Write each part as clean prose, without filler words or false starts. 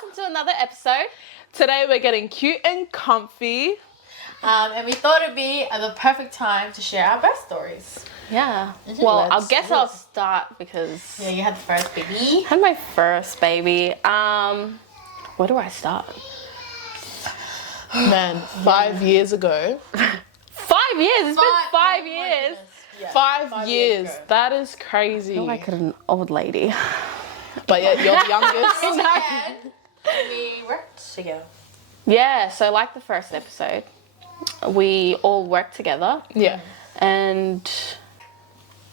welcome to another episode. Today we're getting cute and comfy. And we thought it'd be the perfect time to share our birth stories. Yeah. Well, I guess I'll let's- start because Yeah, you had the first baby. I had my first baby. Where do I start? Man, 5 years ago. 5 years. It's been 5 years. Yeah, 5 years. ago. That is crazy. Like an old lady. But yeah, you're the youngest. And we worked together. Yeah. So like the first episode, we all worked together, Yeah. and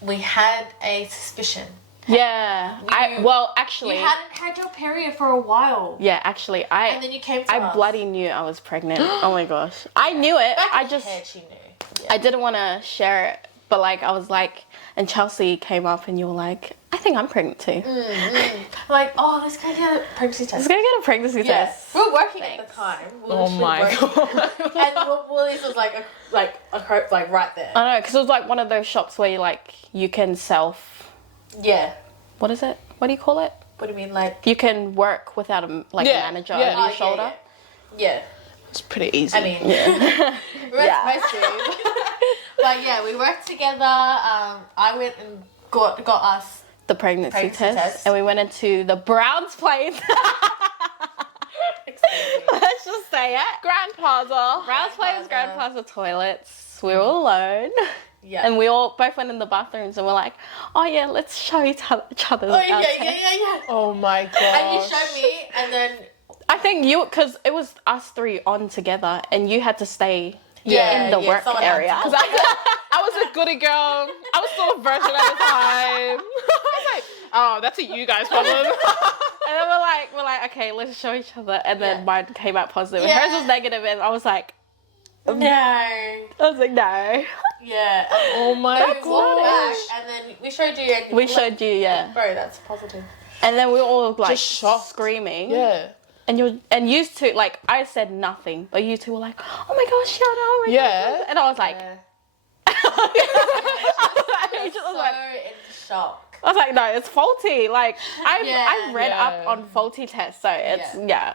We had a suspicion. yeah, actually, You hadn't had your period for a while. yeah, actually, And then you came to I us. bloody knew I was pregnant. Oh my gosh, I knew it. Back I in just. her head, she knew. I didn't want to share it, but like I was like, and Chelsea came up and you were like, I think I'm pregnant too. Like, oh, let's go get a pregnancy test. Let's go get a pregnancy Yeah. test. We were working at the time. We were Oh literally my working. god. And Woolies was like right there. I know, because it was like one of those shops where you can Yeah. what is it? What do you call it? What do you mean, like? You can work without a Yeah, manager yeah. over your shoulder. Yeah. It's pretty easy. I mean, we were Yeah. supposed to. Like, yeah, we worked together. I went and got us. The pregnancy Pregnancy test. test. And we went into the Brown's place. Let's just say it. Grand Plaza. Brown's place, Plaza. Grand Plaza toilets. We were all alone. Yeah. And we all both went in the bathrooms and we're like, oh yeah, let's show each other Oh, our yeah. test. Oh my god. And you showed me, and then. I think because it was us three on together and you had to stay Yeah, in the yeah, work someone had to area. hold I was a goody girl. I was still a virgin at the time. I was like, oh, that's a you guys problem. And then we're like, okay, let's show each other. And then Yeah. mine came out positive. Yeah. And hers was negative, and I was like, No. no. Yeah. Oh my We walked back, gosh. and then we showed you. And We showed you, yeah. Bro, that's positive. And then we were all like Just shocked. screaming. Yeah. And you two, like, I said nothing, but you two were like, oh my gosh, shout out. Yeah. And I was like, Yeah. I was So like, in shock. I was like, no, it's faulty. Like, I Yeah. read Yeah. up on faulty tests, so it's, yeah.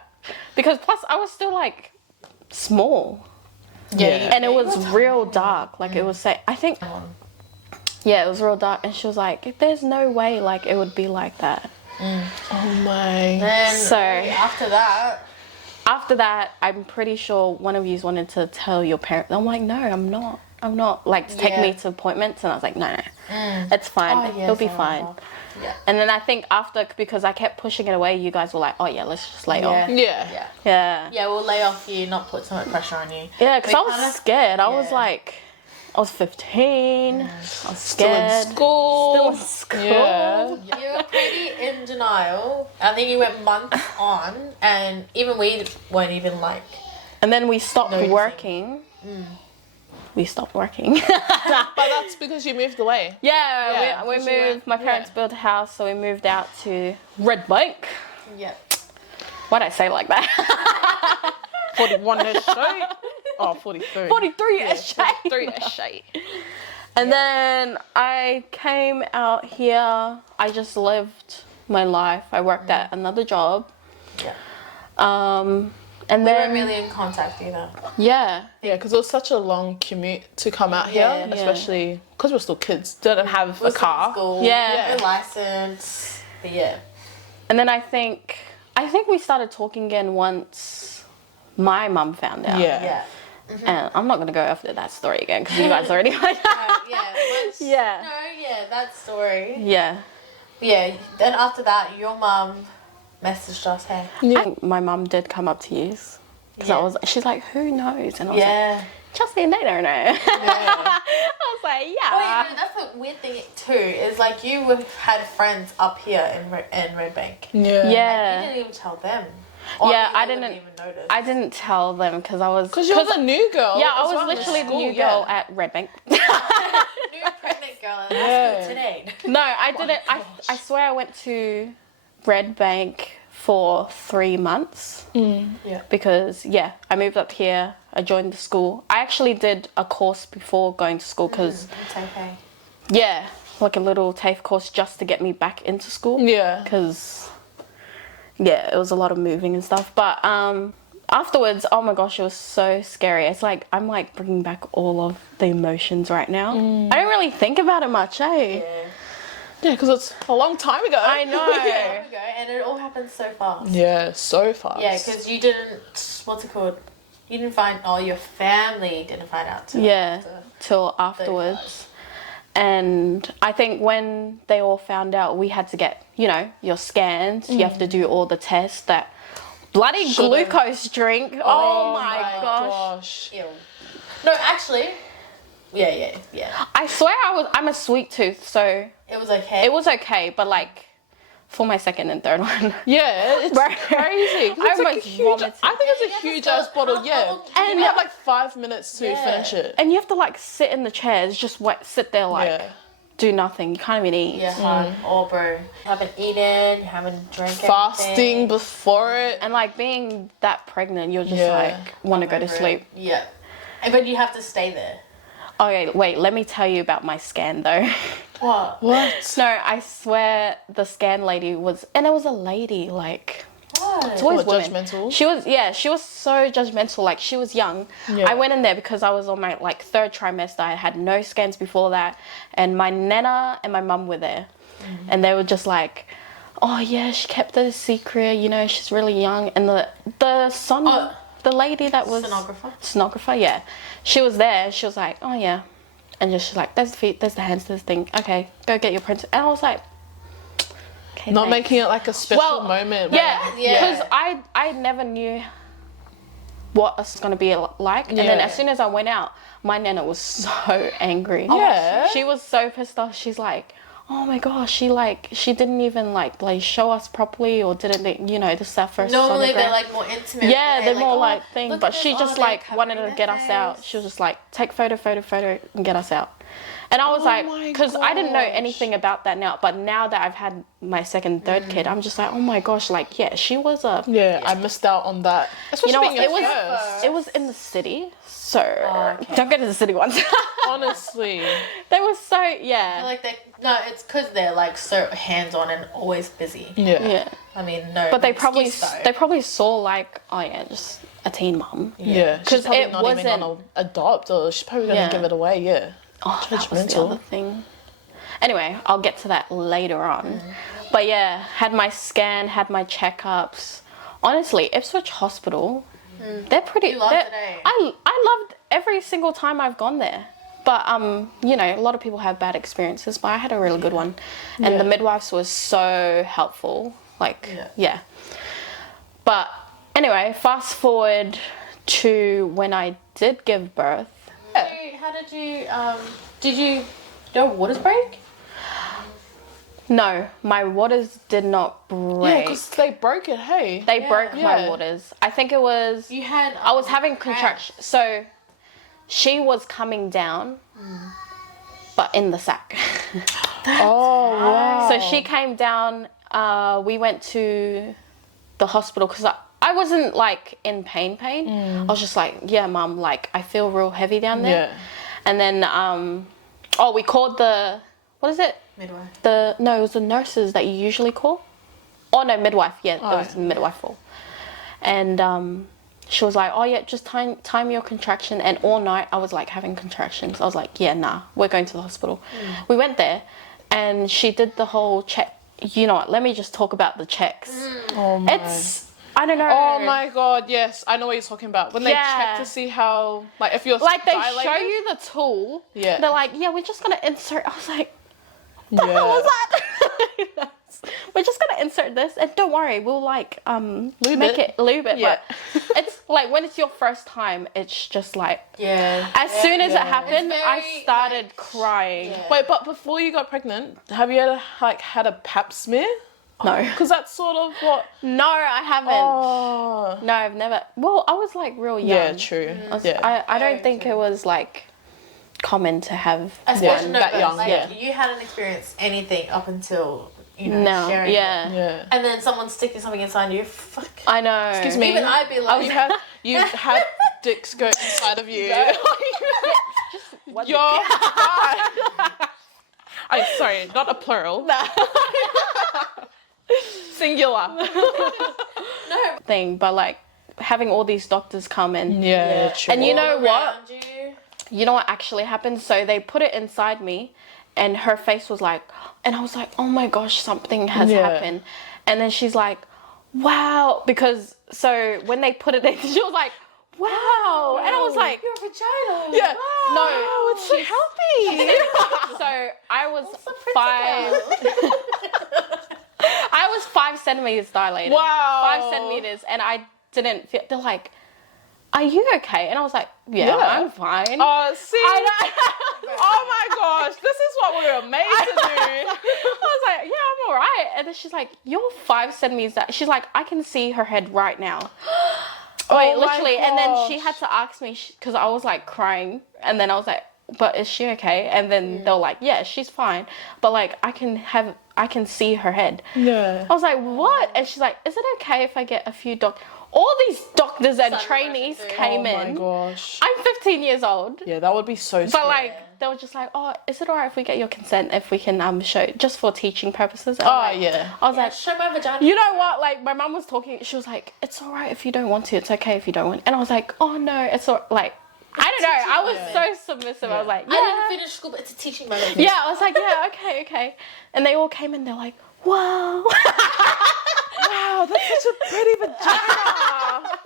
Because plus, I was still, like, small. Yeah. And it was real dark. Like, it was, I think, yeah, it was real dark. And she was like, there's no way, like, it would be like that. Oh my. Then So- after that, After that, I'm pretty sure one of you wanted to tell your parents. I'm like, no, I'm not. I'm not. Like, to take Yeah. me to appointments. And I was like, no, it's fine. Oh, yes, It'll be I fine. remember. Yeah. And then I think after, because I kept pushing it away, you guys were like, oh yeah, let's just lay off. Yeah. Yeah. Yeah. Yeah, we'll lay off you, not put so much pressure on you. Yeah, because We I was kinda- scared. I was yeah. like, I was 15. I was Still in scared. school. Still in school. Yeah. You were pretty in denial. I think you went months on, and even we weren't even like. And then we stopped Noticing. working. We stopped working. But that's because you moved away. Yeah, we because you moved. went- My parents yeah. built a house, so we moved out to Red Bank. Yeah. Why'd I say it like that? 41 Estate. Oh, 43. 43 SJ. 3 Estate. And then I came out here. I just lived my life. I worked at another job. Yeah. And We then weren't really in contact either. yeah, Yeah, because it was such a long commute to come out here, Yeah. especially because we're still kids, didn't have We're a still in car. School, Yeah. no license. But yeah. and then I think we started talking again once my mum found out. Yeah. Yeah. And I'm not gonna go after that story again because you guys already went. Yeah. Once, Yeah. No, yeah, that story. Yeah. Yeah. Then after that, your mum messaged us, hey. I think my mum did come up to you because Yeah. she's like, who knows? And I was like, Yeah. Chelsea, they don't know. I was like, yeah. Well, that's the weird thing too. Is like you had friends up here in Red Bank. Yeah. Yeah. You didn't even tell them. Or Yeah, they I wouldn't didn't- even notice. I didn't tell them because I was. Because you're the new girl. Yeah, I as was well in literally the school, new girl at Red Bank. New pregnant girl in Yeah. high school today. No, I didn't. I swear I went to Red Bank for 3 months Yeah. because I moved up here. I joined the school. I actually did a course before going to school because It's okay. like a little TAFE course just to get me back into school. Yeah. Because yeah, it was a lot of moving and stuff. But afterwards, oh my gosh, it was so scary. It's like I'm like bringing back all of the emotions right now. I don't really think about it much, eh? Yeah, because it's a long time ago. I know. There we go, and it all happened so fast. Yeah, so fast. Yeah, because you didn't. What's it called? You didn't find. Oh, your family didn't find out. Till afterwards. And I think when they all found out, we had to get, you know, your scans. You have to do all the tests. That bloody glucose drink. Oh my gosh. Ew. No, actually. Yeah. I swear I'm a sweet tooth, so It was okay. it was okay. But like, for my second and third one. Yeah, it's crazy. 'Cause I it's like a almost huge, vomited. I think it's a huge ass bottle, yeah. And you have like 5 minutes to finish it. And you have to like sit in the chairs, just sit there like do nothing. You can't even eat. Yeah, hard. Oh, bro. You haven't eaten, you haven't drank Fasting anything. before it. And like being that pregnant, you're just like want to go to sleep. Yeah. But you have to stay there. Okay, wait, let me tell you about my scan though. What? What? No, I swear the scan lady was, and it was a lady, like, What? it's always What, women. judgmental? She was so judgmental, like, she was young. Yeah. I went in there because I was on my, like, 3rd trimester. I had no scans before that, and my nana and my mum were there. And they were just like, oh, yeah, she kept it a secret, you know, she's really young. And the son, the lady that was... Sonographer, yeah. She was there, she was like, oh, yeah. And just she's like, there's the feet, there's the hands, there's the thing. Okay, go get your print. And I was like, okay, Not thanks. making it like a special moment. Yeah, because I never knew what it was going to be like. And then as soon as I went out, my nana was so angry. Yeah. She was so pissed off. She's like, oh my gosh, she didn't even like show us properly, or didn't, you know, this is our first Normally sonogram. they're like more intimate. Yeah, they're more like thing. look But at she this. just Oh, like they're wanted to covering get their us out. face. She was just like, take photo and get us out. And I was my like, because I didn't know gosh. anything about that now. But now that I've had my second, third kid, I'm just like, oh my gosh, like, yeah, she was a... Yeah, I missed out on that. Especially You know, being it a was first. it was in the city, so don't go to the city ones. Honestly. They were so Like it's because they're like so hands-on and always busy. Yeah. I mean, no. But they probably excuse, though. saw like, oh yeah, just a teen mom. Yeah. She's 'Cause probably it not even wasn't- gonna adopt, or she's probably gonna give it away, yeah. Oh, that was the Judgmental. other thing. Anyway, I'll get to that later on. But yeah, had my scan, had my checkups. Honestly, Ipswich Hospital, they're pretty. You loved it, eh? I loved every single time I've gone there. But you know, a lot of people have bad experiences, but I had a really good one, and the midwives were so helpful. Like, yeah. But anyway, fast forward to when I did give birth. How did you do waters break? No, my waters did not break. Yeah, because they broke it, hey. They broke my Yeah. waters. I think it was... You had... I was having contractions. So, she was coming down, but in the sack. Oh, wow. So, she came down. We went to the hospital because I wasn't, like, in pain. I was just like, yeah, Mum, like, I feel real heavy down there. Yeah. And then, we called the... What is it? Midwife. It was the nurses that you usually call. Oh no, midwife. Yeah, it was the midwife call. And she was like, "Oh yeah, just time your contraction." And all night I was like having contractions. I was like, "Yeah, nah, we're going to the hospital." We went there, and she did the whole check. You know what? Let me just talk about the checks. Oh my. I don't know. Oh my god, yes, I know what you're talking about. When they check to see how, like, if you're like they dilated. show you the tool. Yeah. They're like, "Yeah, we're just gonna insert." I was like, Yeah. "What was that?" We're just gonna insert this, and don't worry, we'll like Lube make it. it lube it. Yeah. But it's like when it's your first time, it's just like Yeah. as soon as it happened, It's I very, started crying. Yeah. Wait, but before you got pregnant, have you ever, like, had a pap smear? No, Because that's sort of what... no, I haven't. Oh. No, I've never. Well, I was like real young. Yeah, true. Yeah. I don't think it was like common to have Especially one. no, that but, young, like, yeah. you hadn't experienced anything up until, you know, No, sharing yeah. Yeah. it. And then someone's sticking something inside you. Fuck. I know. Excuse me. Even I'd be like... You've had dicks go inside of you. What You're fine. I'm sorry, not a plural. Singular. No. thing, but like having all these doctors come in. Yeah, true. And you know All what? around you. You know what actually happened? So they put it inside me, and her face was like, and I was like, oh my gosh, something has happened. And then she's like, wow, because so when they put it in, she was like, wow, and I was like, Your vagina. Yeah. Wow. no, it's so healthy. so I was So pretty, 5. girl. I was 5 centimeters dilated. Wow. 5 centimeters, and I didn't feel. They're like, "Are you okay?" And I was like, "Yeah, Yeah. I'm fine." Oh, see. I Oh my gosh, this is what we were made to do. was like, "Yeah, I'm all right." And then she's like, "You're 5 centimeters." She's like, "I can see her head right now." Wait, Oh my literally. And then she gosh. had to ask me because I was like crying, and then I was like, "But is she okay?" And then they were like, "Yeah, she's fine." But like, I can see her head. Yeah. I was like, what? And she's like, is it okay if I get a few all these doctors and Sun trainees rushing through. came Oh my in. gosh. I'm 15 years old. Yeah, that would be so But scary. like, they were just like, oh, is it alright if we get your consent if we can show just for teaching purposes? And Oh, I'm like, yeah. I was Yeah, like, show my vagina. you know what? Like, my mum was talking. She was like, it's alright if you don't want to. It's okay if you don't want. And I was like, oh no, it's all like, I don't know. I was so submissive. I was like, yeah. I didn't finish school, but it's a teaching moment. Yeah, I was like, yeah, okay. And they all came in. They're like, wow. Wow, that's such a pretty vagina.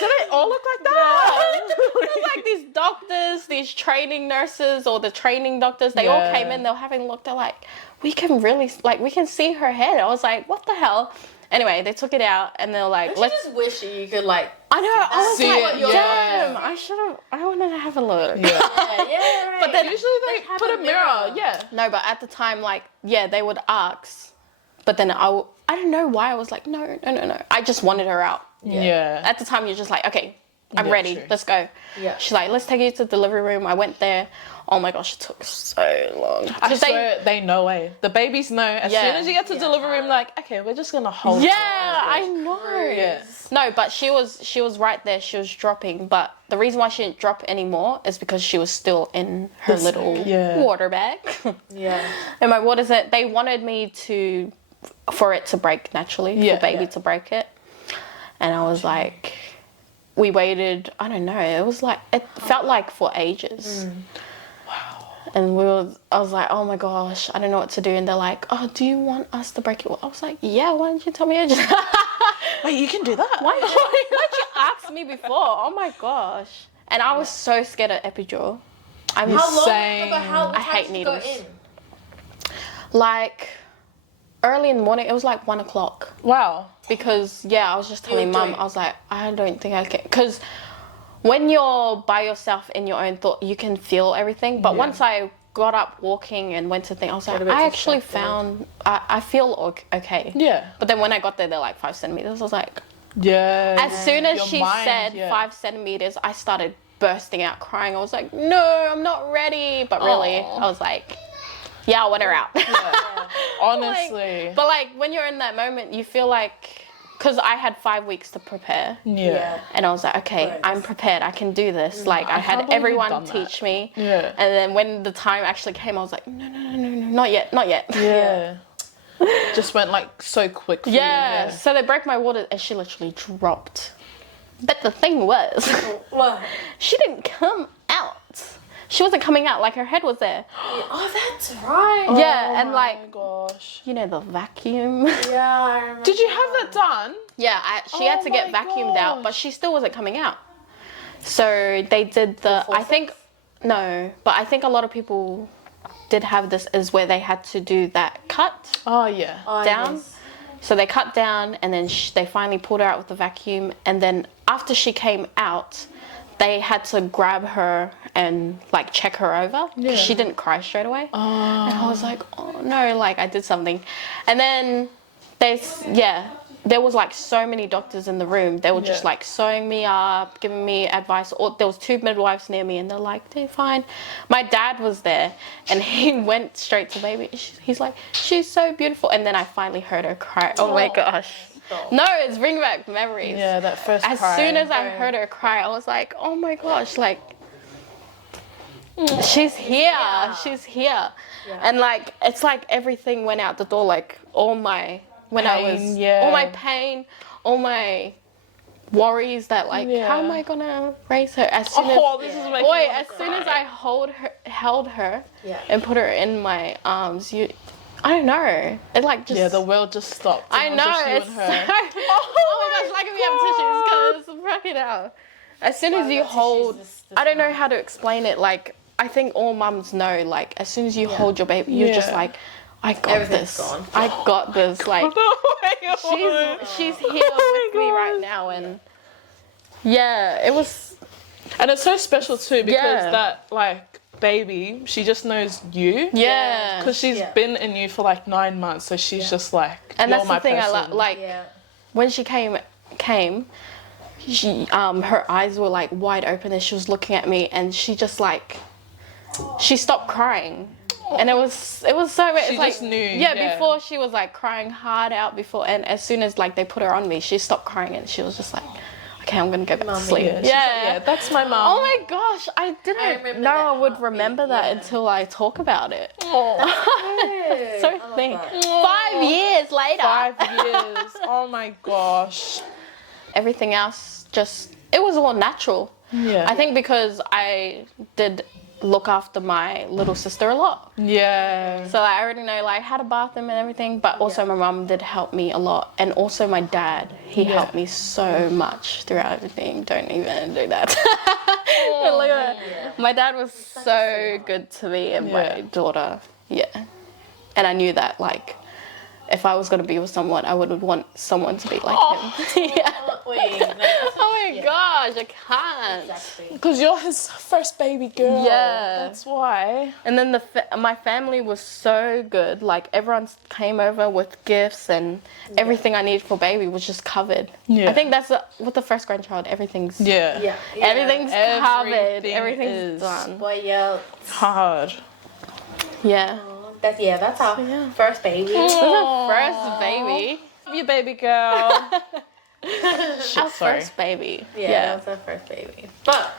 Do they all look like that? It was like these doctors, these training nurses, or the training doctors. They all came in. They were having a look. They're like, we can see her head. I was like, what the hell? Anyway, they took it out and they were like, Don't you just wish you could like. I know. I was See like, it, yeah. damn. I should have. I wanted to have a look. Yeah. Yeah, right. But then Usually they have put a a mirror. Yeah. No, but at the time, like, yeah, they would ask. But then I don't know why I was like, no. I just wanted her out. Yeah. At the time, you're just like, okay, I'm Yeah, ready. true. Let's go. Yeah. She's like, let's take you to the delivery room. I went there. Oh my gosh, it took so long. I 'Cause swear they know way. The babies know. As Yeah. soon as you get to delivery room, like, okay, we're just gonna hold. Yeah, her. I know. Yeah. No, but she was right there. She was dropping. But the reason why she didn't drop anymore is because she was still in her little yeah. water bag. Yeah. And my what is it? They wanted me for it to break naturally, Yeah. for baby Yeah. to break it. And I was like, we waited, I don't know, it felt like for ages. Wow. And I was like, oh my gosh, I don't know what to do. And they're like, oh, do you want us to break it? I was like, yeah, why didn't you tell me? Wait, you can do that? Why'd you ask me before? Oh my gosh. And I was so scared of epidural. I'm How long? Same. But how? I hate did you go needles. in? like early in the morning. It was like 1 o'clock. Wow. Because, yeah, I was just telling were mum, doing- I was like, I don't think I can. Because when you're by yourself in your own thought, you can feel everything. But Yeah. once I got up walking and went to think, I was like, a bit I actually distracted. I feel okay. Yeah. But then when I got there, they're like 5 centimeters. I was like, Yeah. as soon as Your she mind, said yeah. 5 centimeters, I started bursting out crying. I was like, no, I'm not ready. But really, Aw. I was like, yeah, I want her out. Honestly. But like when you're in that moment, you feel like, because I had 5 weeks to prepare. yeah. And I was like, okay, Right. I'm prepared. I can do this. Like I can't had believe you've everyone done that. teach me. Yeah. And then when the time actually came, I was like, no, not yet. Yeah. Just went like so quick. For you, Yeah. So they broke my water and she literally dropped. But the thing was, What? she didn't come out. She wasn't coming out. Like her head was there. Oh, that's right. Yeah, and Oh like, my gosh. you know, the vacuum. Yeah, I remember. Did you have that done? Yeah, she had Oh to get my vacuumed out, but gosh. she still wasn't coming out. So they did I think, no, but I think a lot of people did have this is where they had to do that cut Oh yeah. Oh, down. yes. So they cut down and then they finally pulled her out with the vacuum. And then after she came out, they had to grab her and like check her over because she didn't cry straight away. Oh. And I was like, oh no, like I did something. And then there was like so many doctors in the room. They were just Yeah. like sewing me up, giving me advice. Or there was 2 midwives near me and they're like, they're fine. My dad was there and he went straight to baby. He's like, she's so beautiful. And then I finally heard her cry. Oh my gosh. Stop. No, it's bringing back memories. Yeah, that first As cry. soon as I heard her cry, I was like, oh my gosh, like, she's here. She's here. Yeah. And like, it's like everything went out the door. Like, all my when I was all my pain, all my worries that like how am I gonna raise her as soon as soon as I held her and put her in my arms, I don't know, it like just the world just stopped. I know, it's so, oh my gosh, like if we have tissues, because fucking hell, as soon as you hold, I don't know how to explain it, like I think all mums know, like as soon as you hold your baby, you're just like, I got this. I got this. Like she's here with me right now, and it was, and it's so special too because that like baby, she just knows you. Yeah. Because she's been in you for like 9 months, so she's just like, and you're that's my the thing person. I like when she came. She her eyes were like wide open and she was looking at me and she just like she stopped crying. And it was so weird. She it's just like, knew. Before she was like crying hard out before, and as soon as like they put her on me, she stopped crying and she was just like, okay, I'm gonna go back to sleep. Yeah, that's my mom. Oh my gosh, I didn't know I would remember that until I talk about it. So think 5 years later. 5 years. Oh my gosh. Everything else it was all natural. Yeah. I think because I did look after my little sister a lot. Yeah. So I already know like how to bath them and everything, but also my mum did help me a lot, and also my dad, he helped me so much throughout everything. Don't even do that. Look at that. My dad was so good to me and my daughter. Yeah. And I knew that like if I was going to be with someone, I would want someone to be like him. Oh my gosh, I can't. Because you're his first baby girl. Yeah. That's why. And then my family was so good. Like everyone came over with gifts and everything I needed for baby was just covered. Yeah. I think that's with the first grandchild, everything's everything's covered. Everything's done. Boy, hard. Yeah. That's our first baby. This is our first baby. Love you, baby girl. Our first baby. That was our first baby.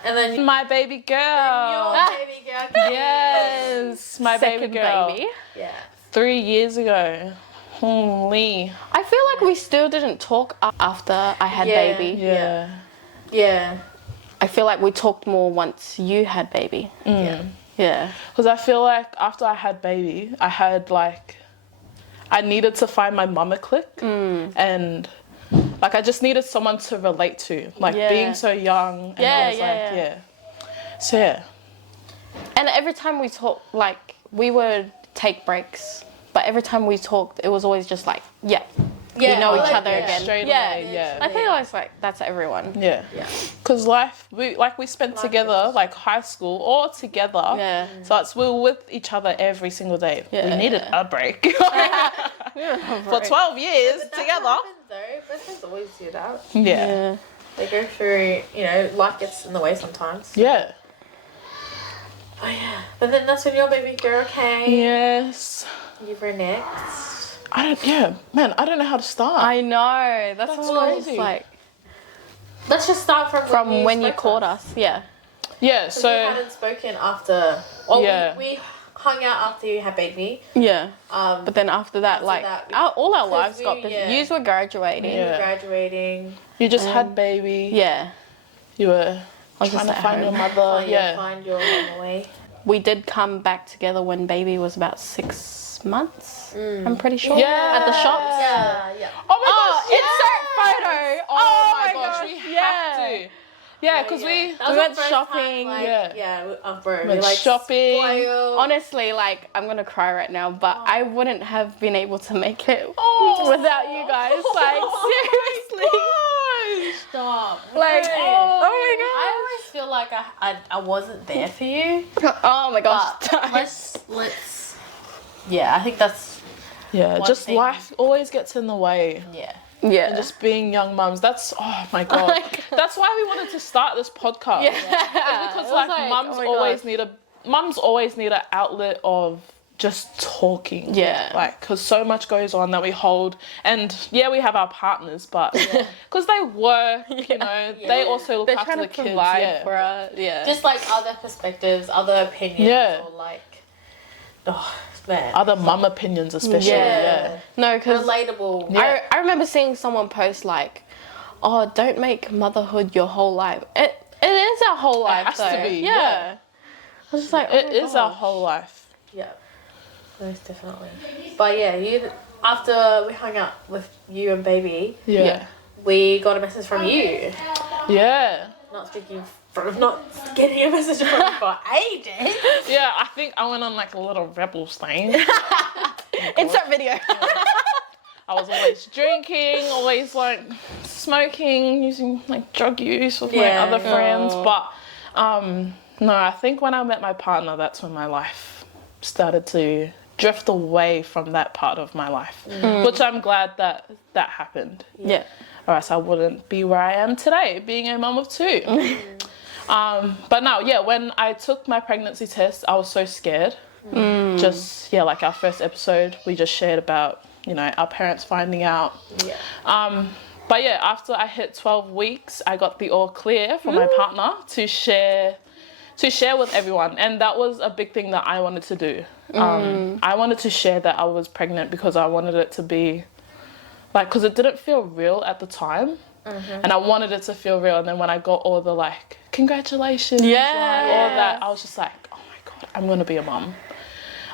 And then my baby girl. Your baby girl. Yes, my second baby girl. Yeah. 3 years ago. Holy. I feel like we still didn't talk after I had baby. Yeah. I feel like we talked more once you had baby. Yeah. Because I feel like after I had baby, I had like, I needed to find my mama clique. And like I just needed someone to relate to. Like being so young. And I was So And every time we talked, like we would take breaks. But every time we talked, it was always just like, we know each other again. Straight away, I think it's like, that's everyone. Yeah. Because life, we spent together, like high school, all together. Yeah. So we were with each other every single day. Yeah. We needed a break. For 12 years together. Boyfriends always do that. Yeah. They go through, life gets in the way sometimes. Yeah. Oh yeah. But then that's when your baby girl came. Yes. You were next. I don't know how to start. I know. That's crazy. It's like. Let's just start from when you called us. Yeah. Yeah, so we hadn't spoken after. We hung out after you had baby. Yeah. But then after that, all our lives got busy. Yous were graduating. You were graduating. You just had baby. Yeah. You were trying to find your mother. Find your mom away. We did come back together when baby was about 6 months. I'm pretty sure. Yeah. At the shops. Yeah. Oh my gosh. Insert photo. Oh my gosh. We have to. Yeah, because we went shopping. We went shopping. Spoiled. Honestly, like, I'm going to cry right now, but I wouldn't have been able to make it without you guys. Like, seriously. Stop. Like, oh my god. I always feel like I wasn't there for you. Oh my gosh. But let's. Yeah, I think that's. Yeah, just thing. Life always gets in the way. Yeah. Yeah. And just being young mums. That's, oh my god. That's why we wanted to start this podcast. Yeah. Because like mums always need an outlet of just talking. Yeah. Like, because so much goes on that we hold. And we have our partners, but because they work, they also look after the kids. Provide for us. Yeah. Just like other perspectives, other opinions. Yeah. Or like, man. Other mum opinions, especially. Yeah. No, because Relatable. Yeah. I remember seeing someone post like, "Oh, don't make motherhood your whole life." It is our whole life. has to though. be, Yeah. yeah. I was just like, It is our whole life. Yeah, most definitely. But yeah, after we hung out with you and baby, Yeah. we got a message from you. Yeah. Not getting a message from you for ages. Yeah, I think I went on like a little rebel thing. Insert video. I was always drinking, always like smoking, using like drug use with my other friends. But no, I think when I met my partner, that's when my life started to drift away from that part of my life, which I'm glad that happened. Yeah. Or else I wouldn't be where I am today, being a mum of 2. But no, yeah, when I took my pregnancy test, I was so scared. Just, like our first episode, we just shared about, our parents finding out. Yeah. But yeah, after I hit 12 weeks, I got the all clear from my partner to share with everyone. And that was a big thing that I wanted to do. I wanted to share that I was pregnant because I wanted it to be like, because it didn't feel real at the time. And I wanted it to feel real. And then when I got all the like, congratulations, all that, I was just like, oh my God, I'm going to be a mum.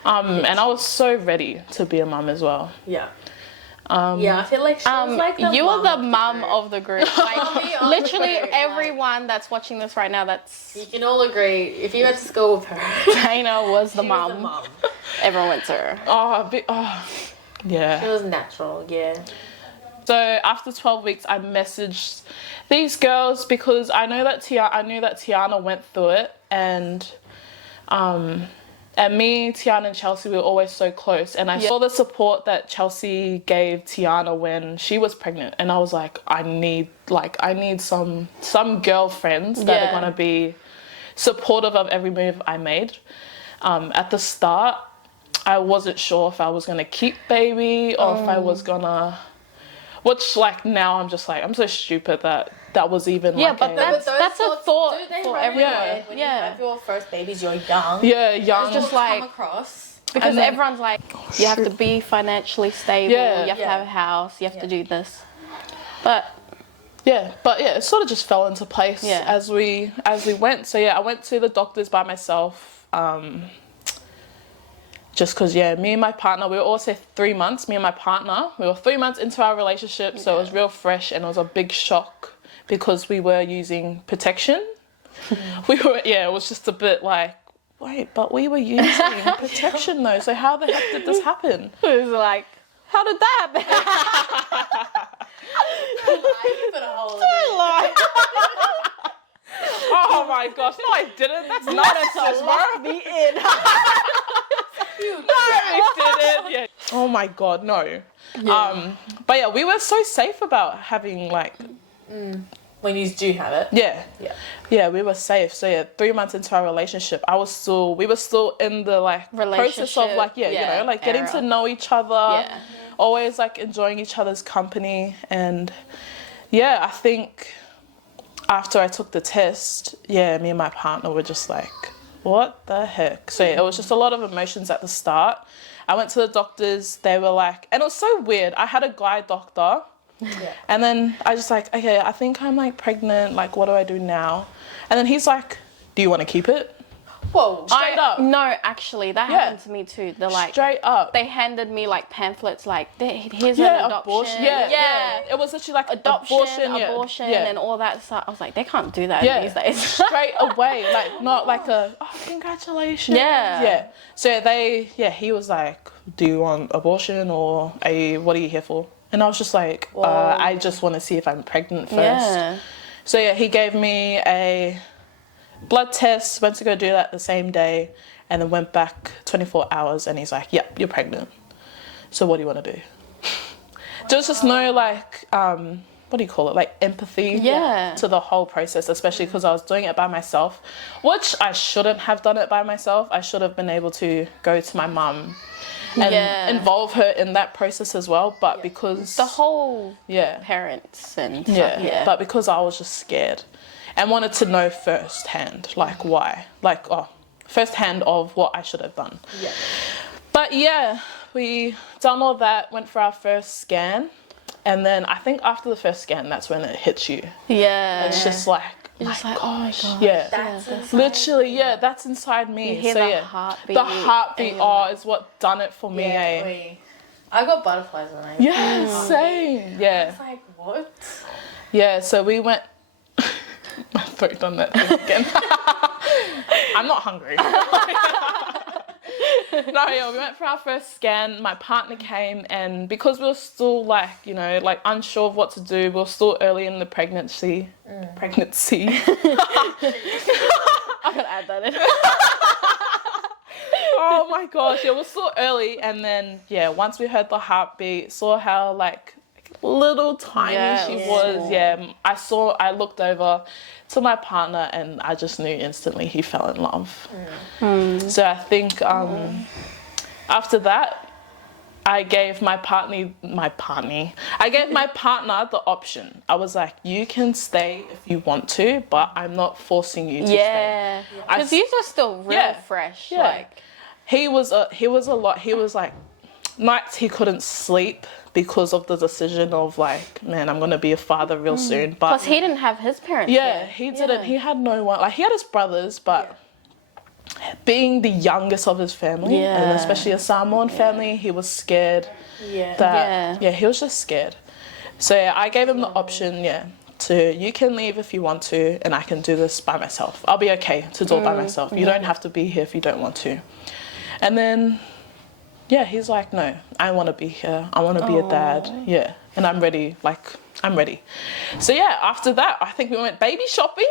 And I was so ready to be a mum as well. Yeah. I feel like she was like the you mum are the mum of the group. Like, literally group, everyone that's watching this right now, You can all agree, if you went to school with her, Dana was the she mum. was the mum. Everyone went to her. It was natural, yeah. So after 12 weeks, I messaged these girls because I knew that Tiana went through it, and me, Tiana, and Chelsea, we were always so close. And I saw the support that Chelsea gave Tiana when she was pregnant, and I was like, I need some girlfriends that are gonna be supportive of every move I made. At the start, I wasn't sure if I was gonna keep baby or if I was gonna. Which, like, now I'm just like, I'm so stupid that was even like but that's a thought for everyone. When you have your first babies, you're young. Yeah, young. It's just Come like across. Because everyone's like, you have to be financially stable, you have to have a house, you have to do this. But it sort of just fell into place as we went. So I went to the doctors by myself. Just because, me and my partner, we were also 3 months, me and my partner, we were 3 months into our relationship, so it was real fresh, and it was a big shock because we were using protection. It was just a bit like, wait, but we were using protection though, so how the heck did this happen? it was like, how did that happen? I put a hole in it. Oh my gosh, no I didn't, that's not a sis, Lock me in. didn't. Oh my God, no. But we were so safe about having like When you do have it. Yeah, we were safe. So 3 months into our relationship, we were still in the like process of like getting to know each other, always like enjoying each other's company. And I think after I took the test, me and my partner were just like, what the heck? So it was just a lot of emotions at the start. I went to the doctors, they were like, and it was so weird. I had a guy doctor, and then I just like, okay, I think I'm like pregnant, like what do I do now? And then he's like, do you want to keep it? Whoa. Straight up. No, actually, that happened to me too. They're like, straight up. they handed me like pamphlets like, here's an adoption. Abortion. Yeah. It was literally like abortion and all that stuff. I was like, they can't do that these days. Straight away, like not like congratulations. Yeah. So he was like, do you want abortion or what are you here for? And I was just like, I just want to see if I'm pregnant first. Yeah. So he gave me a blood test, went to go do that the same day, and then went back 24 hours, and he's like, yep, you're pregnant. So what do you want to do? There was just no like, what do you call it? Like empathy to the whole process, especially because I was doing it by myself, which I shouldn't have done it by myself. I should have been able to go to my mum and involve her in that process as well. But because the whole parents and stuff, but because I was just scared and wanted to know firsthand, like why, like firsthand of what I should have done. But yeah, we done all that, went for our first scan. And then I think after the first scan, that's when it hits you. Yeah. It's just like, You're just like, oh my god. yeah. That's inside. Literally, yeah, that's inside me. You hear so the yeah, heartbeat. the heartbeat, and you're like- is what done it for me, eh? I got butterflies when I Yeah, same. Yeah. was like, what? Yeah, so we went. My throat done that thing again. I'm not hungry. No, yeah, we went for our first scan. My partner came, and because we were still like, you know, like unsure of what to do, we were still early in the pregnancy. Pregnancy. I could add that in. Oh my gosh, yeah, we're still early, and then yeah, once we heard the heartbeat, saw how like little tiny she was. Yeah, I looked over to my partner, and I just knew instantly he fell in love. So I think after that, I gave my partner the option. I was like, you can stay if you want to, but I'm not forcing you to stay. Yeah. Because these were still real fresh. Yeah. Like, He was like, nights he couldn't sleep because of the decision of like, man, I'm gonna be a father real soon. But plus he didn't have his parents. yeah, he didn't. He had no one. Like, he had his brothers, but being the youngest of his family, and especially a Samoan family, he was scared. Yeah, he was just scared. So yeah, I gave him the option. Yeah, you can leave if you want to, and I can do this by myself. I'll be okay to do it by myself. You don't have to be here if you don't want to. And then, yeah, he's like, no, I want to be here. I want to be a dad. Yeah, and I'm ready. Like, I'm ready. So yeah, after that, I think we went baby shopping.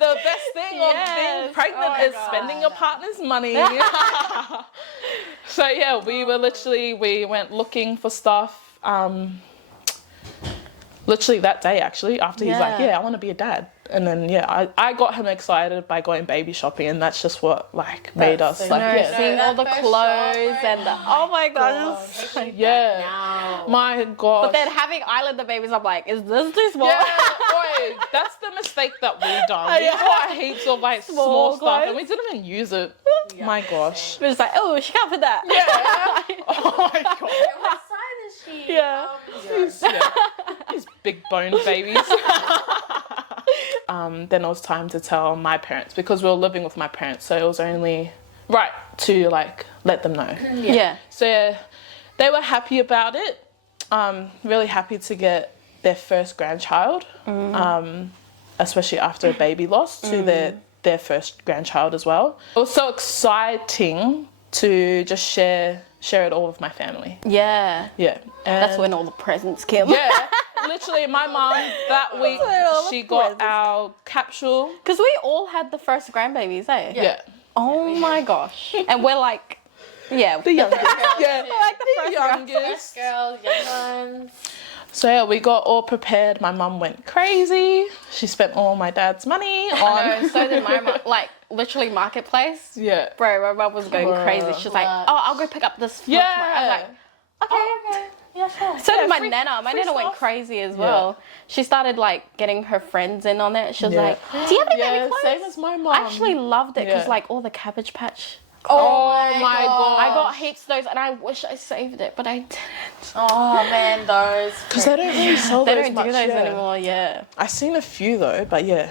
The best thing of being pregnant is spending your partner's money. So yeah, we went looking for stuff. Literally that day, actually, after he's like, yeah, I want to be a dad. And then, yeah, I got him excited by going baby shopping, and that's just what, like, made us, like, seeing all the clothes and the, oh my god. My god. But then having Islander babies, I'm like, is this too small? Yeah, boy, that's the mistake that we done. We bought heaps of, like, small stuff, and we didn't even use it. My gosh. We're just like, oh, she can't fit that. Yeah. Oh my god. What size is she? Yeah. These big boned babies. Then it was time to tell my parents, because we were living with my parents, so it was only right to like let them know. Yeah. So yeah, they were happy about it. Really happy to get their first grandchild, especially after a baby loss, to their first grandchild as well. It was so exciting to just share it all with my family. Yeah. Yeah. That's when all the presents came. Yeah. Literally, my mum that week, she got our capsule. Because we all had the first grandbabies, eh? Yeah. Oh my gosh. And we're like, The youngest. Yeah. We're like the youngest. Girls, young ones. So yeah, we got all prepared. My mum went crazy. She spent all my dad's money on. I know, so did my mum. Like, literally Marketplace. Yeah. Bro, my mum was going crazy. She was like, oh, I'll go pick up this. Yeah. I was like, okay. Yeah, sure. So did my free- nana. My free nana went stuff. crazy as well. She started like getting her friends in on it. She was like, do you have any baby clothes? Same as my mum. I actually loved it because Yeah. like all the Cabbage Patch. Oh my god. I got heaps of those and I wish I saved it, but I didn't. Oh man, those. Because they don't really sell They those don't much. do those yeah. anymore, yeah. I've seen a few though, but yeah.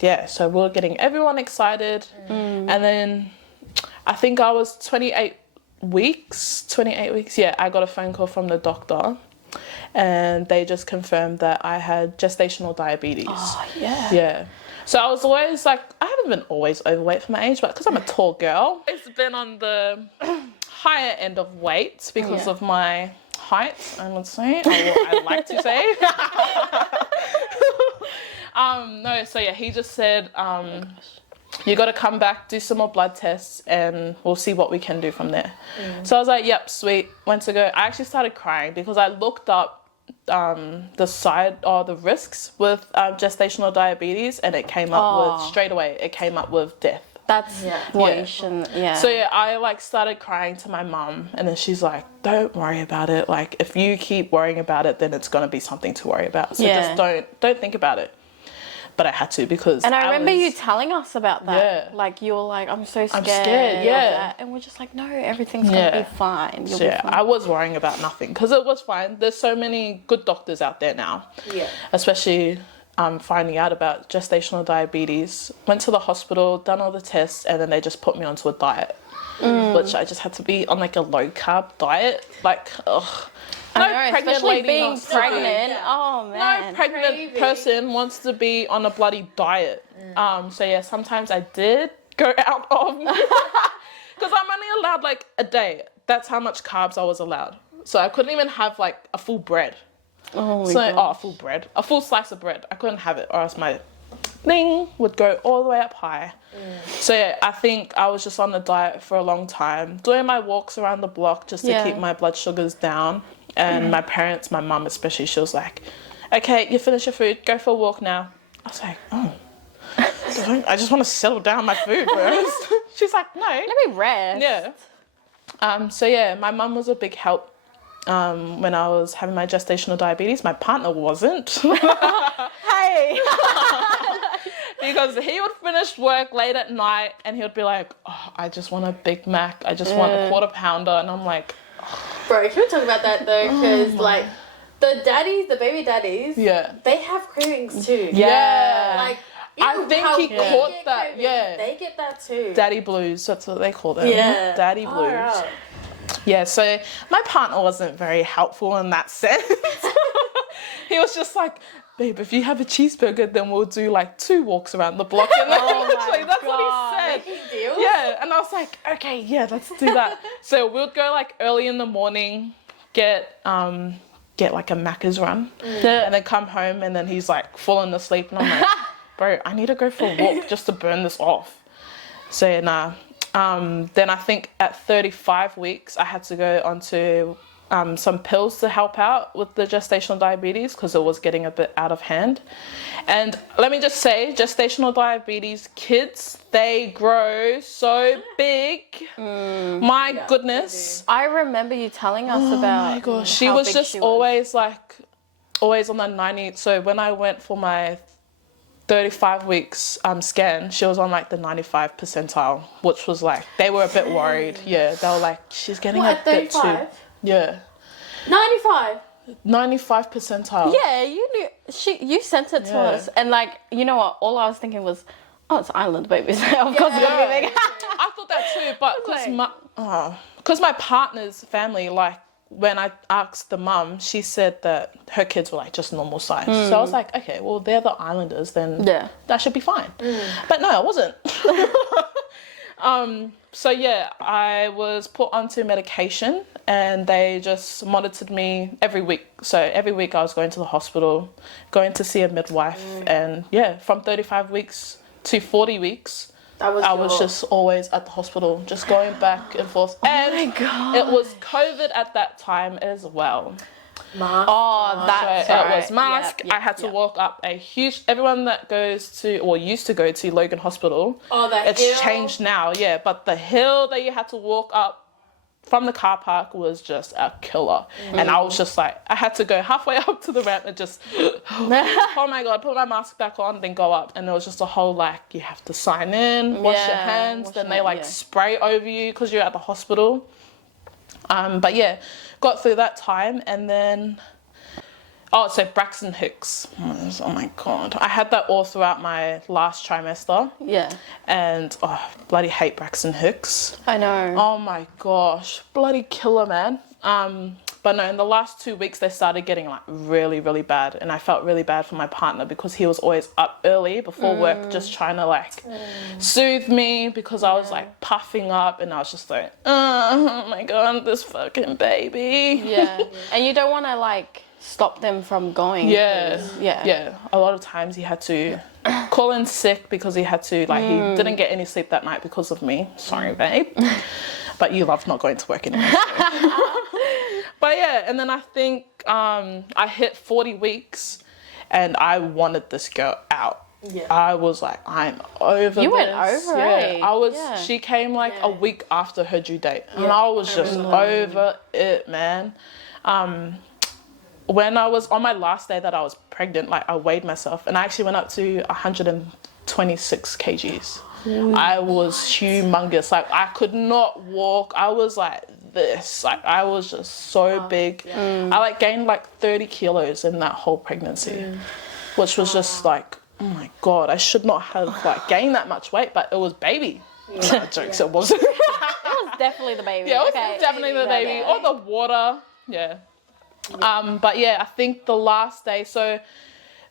Yeah, so we're getting everyone excited. And then I think I was 28 weeks. Yeah, I got a phone call from the doctor. And they just confirmed that I had gestational diabetes. Oh, yeah. Yeah. So I was always like, I haven't been always overweight for my age, but because I'm a tall girl, it's been on the higher end of weight because of my height, I would say, or what I like to say. No, so yeah, he just said, you got to come back, do some more blood tests, and we'll see what we can do from there. So I was like, yep, sweet. Went to go. I actually started crying because I looked up the risks with gestational diabetes, and it came up with, straight away, it came up with death. That's what you shouldn't, So yeah, I like started crying to my mum, and then she's like, don't worry about it. Like, if you keep worrying about it, then it's going to be something to worry about. So just don't think about it. but I had to because And I remember you telling us about that. Yeah. Like, you were like, I'm so scared. scared, yeah. Of that. And we're just like, no, everything's going to be fine. You'll be fine. I was worrying about nothing because it was fine. There's so many good doctors out there now. Yeah. Especially finding out about gestational diabetes. Went to the hospital, done all the tests, and then they just put me onto a diet. Which I just had to be on like a low carb diet. Like, ugh. I know, especially being pregnant. Yeah. Oh, man. No pregnant person wants to be on a bloody diet. So yeah, sometimes I did go out of, because I'm only allowed like a day. That's how much carbs I was allowed. So I couldn't even have like a full bread. Oh, my God. A full slice of bread. I couldn't have it, or else my thing would go all the way up high. So yeah, I think I was just on the diet for a long time, doing my walks around the block just to keep my blood sugars down. And my parents, my mum especially, she was like, okay, you finish your food, go for a walk now. I was like, oh, I just want to settle down my food first. She's like, no. Let me rest. Yeah. So yeah, my mum was a big help when I was having my gestational diabetes. My partner wasn't. Hey. Because he would finish work late at night and he would be like, oh, I just want a Big Mac. I just want a quarter pounder. And I'm like, Bro, can we talk about that though? Because like the baby daddies, they have cravings too. Yeah. Like, I think he caught that. Yeah. They get that too. Daddy blues, that's what they call them. Yeah. Daddy blues. Right. Yeah, so my partner wasn't very helpful in that sense. He was just like, babe, if you have a cheeseburger, then we'll do like 2 walks around the block. And literally, that's what he said. Making deals? Yeah, and I was like, okay, yeah, let's do that. So we'll go like early in the morning, get like a Macca's run, and then come home, and then he's like falling asleep, and I'm like, bro, I need to go for a walk just to burn this off. So nah. Then I think at 35 weeks, I had to go onto some pills to help out with the gestational diabetes because it was getting a bit out of hand. And let me just say, gestational diabetes kids, they grow so big. My goodness. I remember you telling us about. Oh my gosh, she was just always on the 90. So when I went for my 35 weeks scan, she was on like the 95 percentile, which was like, they were a bit worried. Yeah, they were like, she's getting a bit too. Yeah. 95. 95 percentile. Yeah, you knew. You sent it to us, and like, you know what? All I was thinking was, oh, it's island babies. Of course, it's gonna be big. I thought that too, but because my partner's family, like when I asked the mum, she said that her kids were like just normal size. So I was like, okay, well they're the islanders, then that should be fine. But no, it wasn't. So yeah, I was put onto medication and they just monitored me every week. So every week I was going to the hospital, going to see a midwife, and yeah, from 35 weeks to 40 weeks, I was just always at the hospital, just going back and forth. And my God. It was COVID at that time as well. Mask. Oh, that's so right. it was mask. I had to walk up a huge. Everyone that goes to or used to go to Logan Hospital. Oh, that it's hill. changed now, yeah. But the hill that you had to walk up from the car park was just a killer. And I was just like, I had to go halfway up to the ramp and just, oh my God, put my mask back on, then go up. And it was just a whole like, you have to sign in, wash your hands, then they like spray over you because you're at the hospital. But yeah, got through that time, and then so Braxton Hicks. Oh my God, I had that all throughout my last trimester. Yeah. And bloody hate Braxton Hicks. I know. Oh my gosh, bloody killer, man. But no, in the last 2 weeks they started getting like really, really bad, and I felt really bad for my partner because he was always up early before work, just trying to like soothe me because I was like puffing up, and I was just like, oh my God, this fucking baby. Yeah. And you don't want to like stop them from going. Yeah. A lot of times he had to call in sick because he had to like he didn't get any sleep that night because of me. Sorry, babe. But you love not going to work anymore. So. But yeah, and then I think I hit 40 weeks and I wanted this girl out. Yeah. I was like, I'm over this. You went over, yeah. I was. Yeah. She came like a week after her due date, and I was just over it, man. when I was on my last day that I was pregnant, like I weighed myself and I actually went up to 126 kgs. I was humongous. Like I could not walk. I was like this. Like I was just so big. I like gained like 30 kilos in that whole pregnancy, which was just like, oh my God, I should not have like gained that much weight, but it was baby. No, jokes, it wasn't. It was definitely the baby. Yeah, it was definitely the baby. Or the water. Yeah. But yeah, I think the last day, so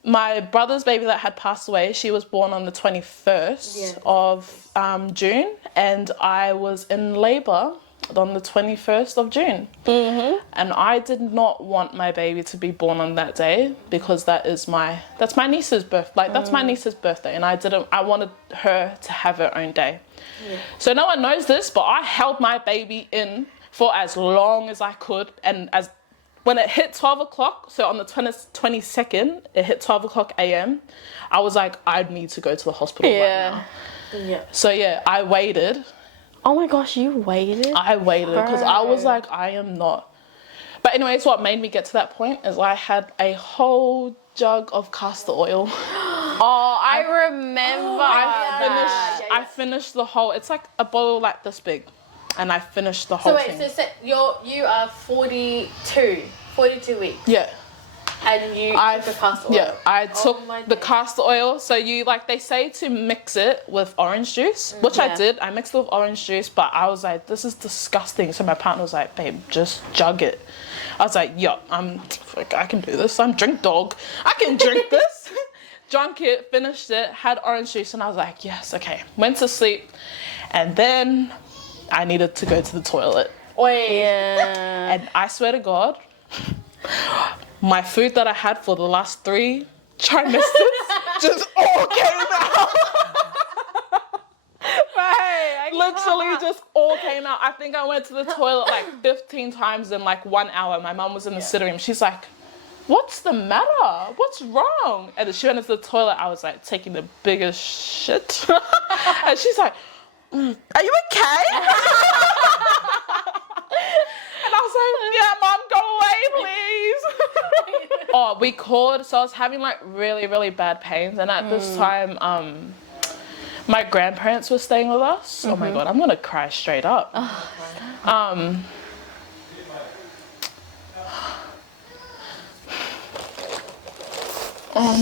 my brother's baby that had passed away, she was born on the 21st of June, and I was in labour on the 21st of June. And I did not want my baby to be born on that day because that's my niece's birth. Like that's my niece's birthday, and I wanted her to have her own day. So no one knows this, but I held my baby in for as long as I could, and when it hit 12 o'clock, so on the 22nd, it hit 12 o'clock a.m., I was like, I need to go to the hospital right now. Yeah. So yeah, I waited. Oh my gosh, you waited? I waited because I was like, I am not. But anyways, what made me get to that point is I had a whole jug of castor oil. Oh, I remember. I finished the whole, it's like a bottle like this big. And I finished the whole thing. So you are 42 weeks. Yeah. And you took the castor oil. Yeah, I took the castor oil. So you, like, they say to mix it with orange juice, which I did. I mixed it with orange juice, but I was like, this is disgusting. So my partner was like, babe, just jug it. I was like, yeah, I can do this. I'm drink dog. I can drink this. Drank it, finished it, had orange juice, and I was like, yes, okay. Went to sleep, and then I needed to go to the toilet. Yeah. And I swear to God, my food that I had for the last 3 trimesters just all came out. Literally just all came out. I think I went to the toilet like 15 times in like 1 hour. My mum was in the sitting room. She's like, what's the matter? What's wrong? And then she went into the toilet. I was like taking the biggest shit. And she's like, are you okay? And I was like, yeah, Mom, go away, please. Oh, we called. So I was having like really, really bad pains. And at this time, my grandparents were staying with us. Oh my God, I'm going to cry straight up. Oh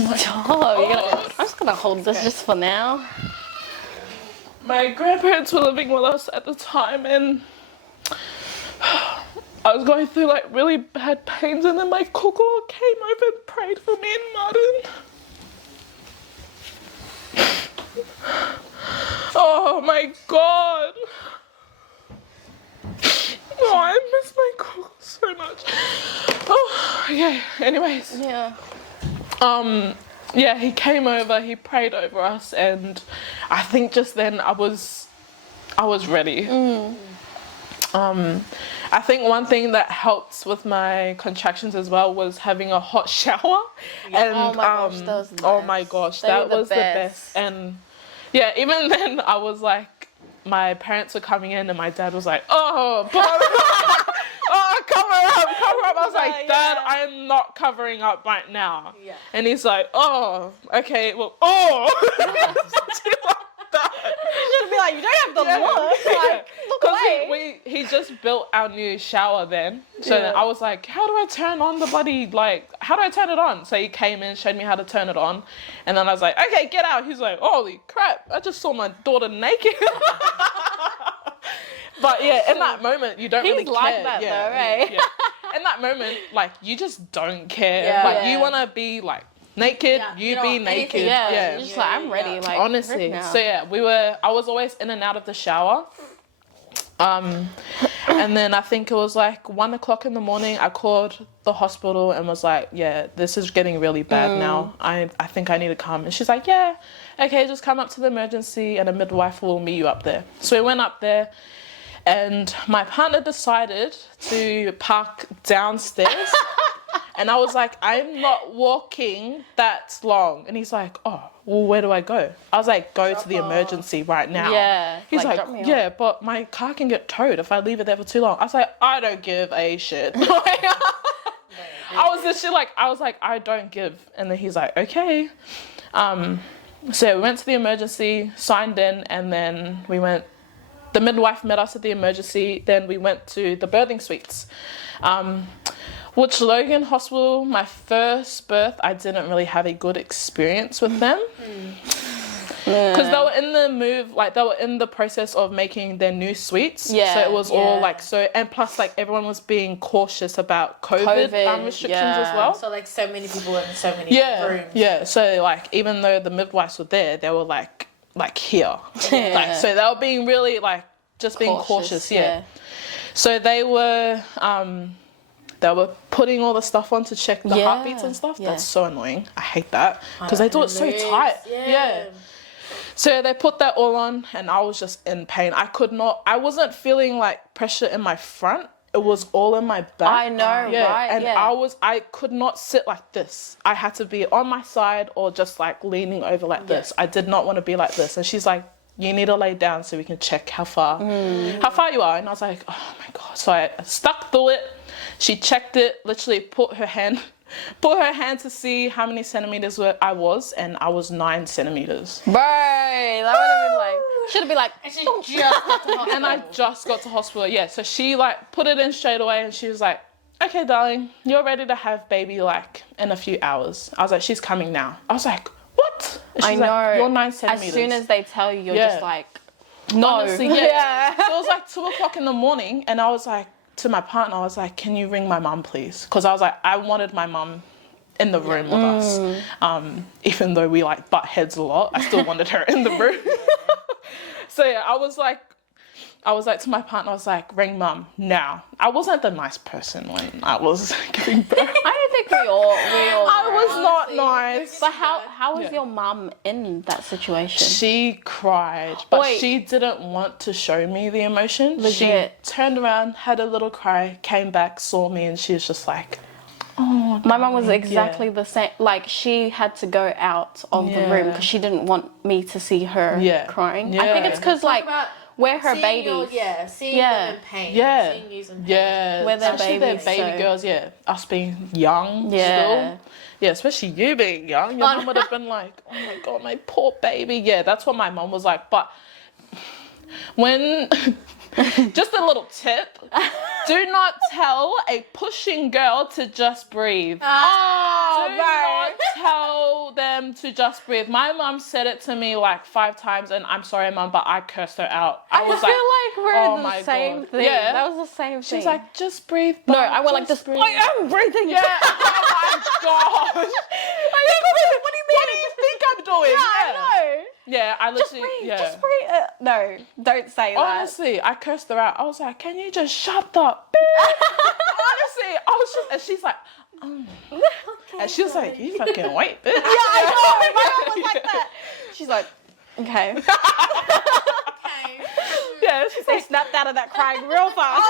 my God. I'm just going to hold this just for now. My grandparents were living with us at the time, and I was going through like really bad pains, and then my koko came over and prayed for me and Martin. Oh my God. Oh, I miss my koko so much. Oh, okay. Anyways. Yeah. Yeah, he came over, he prayed over us, and I think just then I was ready. I think one thing that helped with my contractions as well was having a hot shower. And oh my gosh, that was the best. Oh my gosh, that was the best. And yeah, even then I was like, my parents were coming in and my dad was like, oh, oh, cover up. I was like, Dad, I'm not covering up right now. Yeah. And he's like, oh, okay, well, oh. You should be like, you don't have to look. Like, look away. He just built our new shower then. So then I was like, how do I turn on the bloody, like, how do I turn it on? So he came in, showed me how to turn it on. And then I was like, okay, get out. He's like, holy crap, I just saw my daughter naked. But yeah, in that moment, you don't really care. He's like that though, right? Yeah. In that moment, like, you just don't care. Like, you want to be, like, naked, you be naked. Yeah. You're just like, I'm ready. Like, honestly. So yeah, I was always in and out of the shower. And then I think it was like 1 o'clock in the morning, I called the hospital and was like, yeah, this is getting really bad now. I think I need to come. And she's like, yeah, okay, just come up to the emergency and a midwife will meet you up there. So we went up there. And my partner decided to park downstairs. And I was like, I'm not walking that long. And he's like, oh, well, where do I go? I was like, go to the emergency right now. Yeah. He's like yeah, but my car can get towed if I leave it there for too long. I was like, I don't give a shit. I was literally like, I don't give. And then he's like, okay. So we went to the emergency, signed in, and then the midwife met us at the emergency. Then we went to the birthing suites. Which Logan Hospital, my first birth, I didn't really have a good experience with them. Because they were in the move, like they were in the process of making their new suites. Yeah. So it was all like, and plus like everyone was being cautious about COVID. Restrictions as well. So like so many people in so many rooms. Yeah. So like even though the midwives were there, they were like here. Like, so they were being really like, just being cautious. Yeah. So they were putting all the stuff on to check the heartbeats and stuff. That's so annoying. I hate that because they do it so tight. Yeah. So they put that all on and I was just in pain. I wasn't feeling like pressure in my front. It was all in my back. I know, right? And I could not sit like this. I had to be on my side or just like leaning over like this. I did not want to be like this. And she's like, you need to lay down so we can check how far you are. And I was like, oh my God. So I stuck through it. She checked it, literally put her hand to see how many centimeters I was, and I was 9 centimeters. Bro, that would have been like, should have been like, and she just got to hospital. And I just got to hospital, yeah. So she like put it in straight away, and she was like, okay, darling, you're ready to have baby like in a few hours. I was like, she's coming now. I was like, what? And she's like, you're 9 centimeters. As soon as they tell you, you're just like, no. Honestly, yeah. So it was like 2:00 in the morning, and I was like, to my partner, I was like, can you ring my mum, please? Because I was like, I wanted my mum in the room with us. Even though we like butt heads a lot, I still wanted her in the room. So yeah, I was like to my partner, I was like, ring mum now. I wasn't the nice person when I was giving birth. I don't think we all I was not nice. But how was your mum in that situation? She cried, but she didn't want to show me the emotion. Legit. She turned around, had a little cry, came back, saw me, and she was just like, oh. My mum was exactly the same. Like, she had to go out of the room because she didn't want me to see her crying. I think it's because, like, we're her babies. Seeing them in pain. Seeing you in pain. We're their especially babies, their baby girls, us being young still. Yeah, especially you being young. Your mum would have been like, oh my God, my poor baby. Yeah, that's what my mum was like. But when... Just a little tip. Do not tell a pushing girl to just breathe. Do not tell them to just breathe. My mum said it to me like 5 times, and I'm sorry, mum, but I cursed her out. I was feel like we're the same thing. Yeah. That was the same thing. She's like, just breathe. No, I went like, just breathe. I am breathing. Yeah. Oh my gosh. What do you mean? What do you think I'm doing? Yeah, I know. Yeah, I literally... Just breathe. No, don't say that. Honestly, I cursed her out. I was like, can you just shut up, bitch? Honestly, I was just... And she's like... And she was like, you fucking wait, bitch. Yeah, I know. My mom was like that. She's like, okay. Yeah, she's They snapped out of that crying real fast.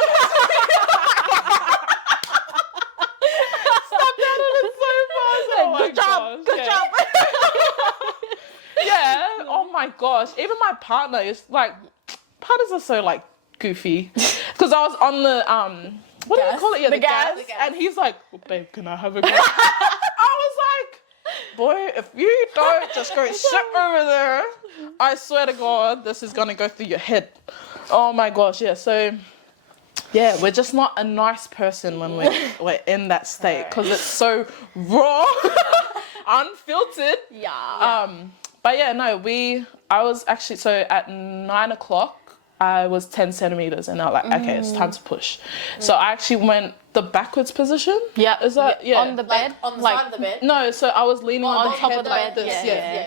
snapped out of it so fast. Oh Good job. Good job. Yeah. Oh my gosh. Even my partner is like, partners are so like goofy. Because I was on the what do you call it? Yeah, the gas. And he's like, well, babe, can I have a gas? I was like, boy, if you don't just go sit over there, I swear to God, this is gonna go through your head. Oh my gosh, yeah. So yeah, we're just not a nice person when we're in that state because it's so raw, unfiltered. Yeah. But yeah, no, I was actually, so at 9:00, I was 10 centimeters and I was like, okay, it's time to push. So I actually went the backwards position. Yeah. Is that, on the bed? On the side of the bed? No, so I was leaning on top of the like bed. this.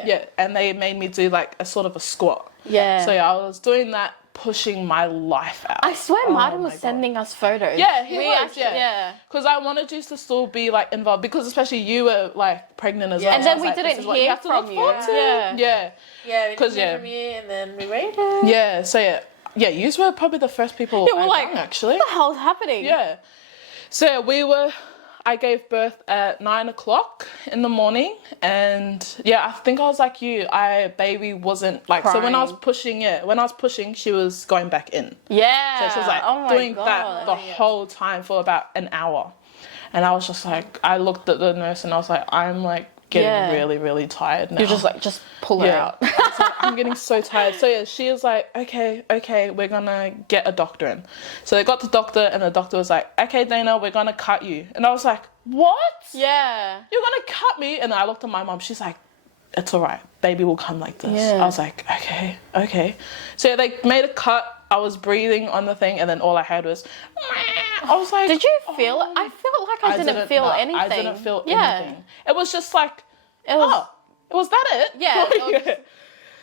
Yeah. And they made me do like a sort of a squat. Yeah. So yeah, I was doing that, pushing my life out. I swear Martin was sending us photos. Yeah, he was, yeah. Because I wanted you to still be like involved, because especially you were like pregnant as well. And then we didn't hear from you. Yeah. Yeah, we didn't hear yeah. from you, and then we waited. Yeah, so yeah, you were probably the first people we're like, rang, actually. What the hell's happening? Yeah. So I gave birth at 9:00 in the morning, and yeah, I think I was like you. Baby wasn't like, crying. So when I was pushing, she was going back in. Yeah. So she was like doing that the whole time for about an hour. And I was just like, I looked at the nurse and I was like, I'm like getting really, really tired now. You're just like, just pull her out. I was like, I'm getting so tired. So yeah, she was like, okay, we're gonna get a doctor in. So they got the doctor and the doctor was like, okay, Dana, we're gonna cut you. And I was like, what? Yeah. You're gonna cut me? And I looked at my mom, she's like, it's all right, baby will come like this. Yeah. I was like, okay. So yeah, they made a cut. I was breathing on the thing and then all I heard was, I was like, did you feel it? I felt like I didn't feel anything. I didn't feel anything. It was just like, was that it? Yeah.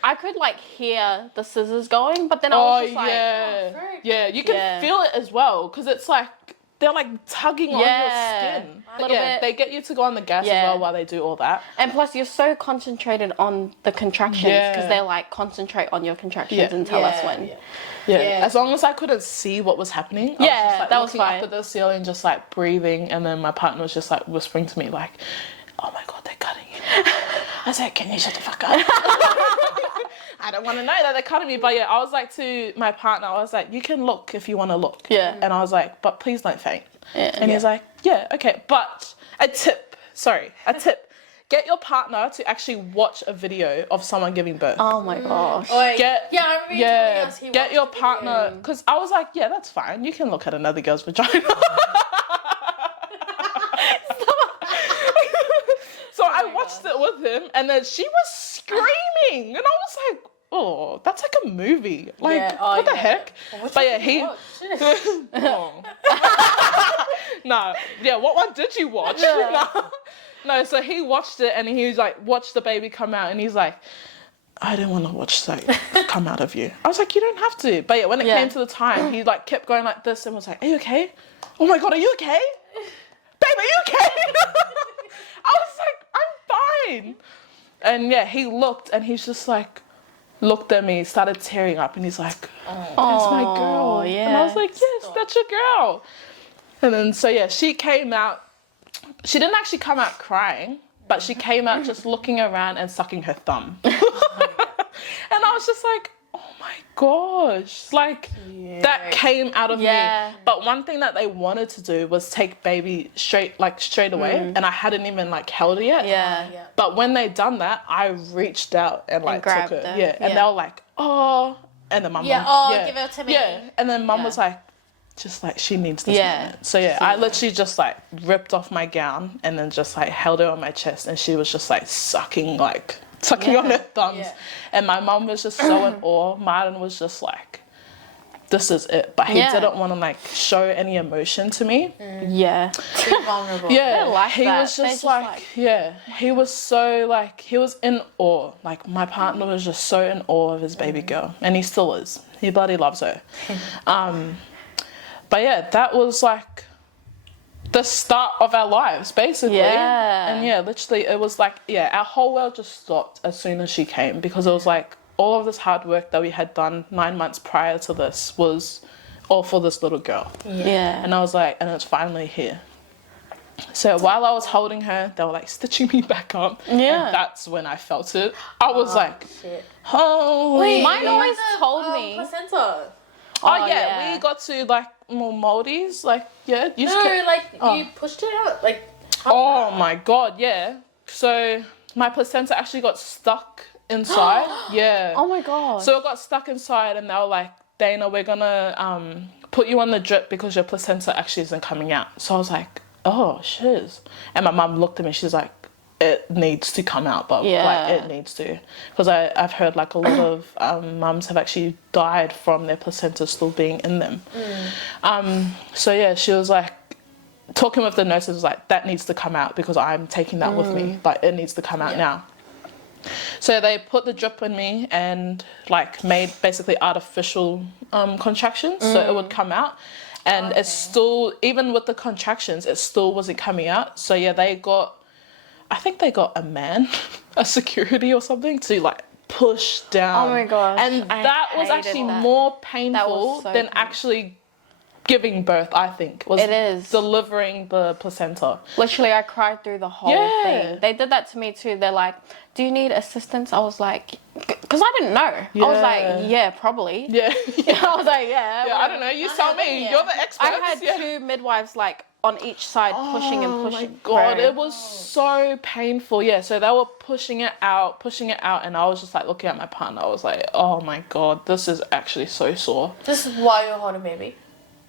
I could like hear the scissors going, but then I was just like, yeah, you can feel it as well because it's like they're like tugging on your skin. A little bit. They get you to go on the gas as well while they do all that. And plus, you're so concentrated on the contractions because they're like, concentrate on your contractions and tell us when. Yeah, as long as I couldn't see what was happening. I was just, like, that was looking up at the ceiling, just like breathing, and then my partner was just like whispering to me like, "Oh my god, they're cutting you." I was like, "Can you shut the fuck up?" I don't want to know that they're cutting me, but yeah, I was like to my partner, I was like, "You can look if you want to look." Yeah. And I was like, "But please don't faint." Yeah. And he's like, "Yeah, okay." But a tip. Get your partner to actually watch a video of someone giving birth. Oh my gosh. Get your partner, because I was like, yeah, that's fine. You can look at another girl's vagina. So I watched it with him, and then she was screaming, and I was like, oh, that's like a movie. Like, what the heck? But yeah, he. No, yeah. What one did you watch? No, so he watched it and he was like, watched the baby come out and he's like, I don't want to watch that come out of you. I was like, you don't have to. But yeah, when it came to the time, he like kept going like this and was like, are you okay? Oh my God, are you okay? Babe, are you okay? I was like, I'm fine. And yeah, he looked and he's just like, looked at me, started tearing up and he's like, that's my girl. Yeah. And I was like, yes, that's your girl. And then, so yeah, she came out. She didn't actually come out crying, but she came out just looking around and sucking her thumb. And I was just like, oh my gosh, like that came out of me. But one thing that they wanted to do was take baby straight away, and I hadn't even like held it yet. But when they done that, I reached out and like took her. And they were like, oh, and then mum give it to me. And then mum was like, just like, she needs this moment. So I literally just like ripped off my gown and then just like held her on my chest and she was just like sucking on her thumbs. And my mum was just so in awe. Martin was just like, this is it. But he didn't want to like show any emotion to me. Be vulnerable. He was just like, he was so like, he was in awe. Like my partner was just so in awe of his baby girl. And he still is. He bloody loves her. But yeah, that was like the start of our lives, basically. And literally it was like, our whole world just stopped as soon as she came because it was like all of this hard work that we had done 9 months prior to this was all for this little girl. And I was like, and it's finally here. So while I was holding her, they were like stitching me back up. And that's when I felt it. I was like, holy. Mine always told me. Placenta. We got to like more moldies, you pushed it out, like. Oh my God, So my placenta actually got stuck inside. Oh my God. So it got stuck inside, and they were like, Dana, we're gonna put you on the drip because your placenta actually isn't coming out. So I was like, oh shiz. And my mum looked at me. She's like, it needs to come out, but like it needs to, because I've heard like a lot of mums have actually died from their placenta still being in them. So she was like talking with the nurses, was like, that needs to come out because I'm taking that with me, like it needs to come out now. So they put the drip in me and like made basically artificial contractions so it would come out. And it's still, even with the contractions, it still wasn't coming out. So I think they got a man, a security or something, to like push down. Oh my gosh. And that was actually more painful than actually giving birth, I think. It is. Delivering the placenta. Literally, I cried through the whole thing. They did that to me too. They're like, do you need assistance? I was like, because I didn't know. I was Yeah. like, yeah, probably. Yeah. I was like, yeah. Yeah, I don't know. You tell me. yeah. You're the expert. I had two midwives like on each side pushing and pushing. Oh my god, through. it was so painful. Yeah, so they were pushing it out, and I was just like looking at my partner. I was like, oh my god, this is actually so sore. This is why you're holding baby.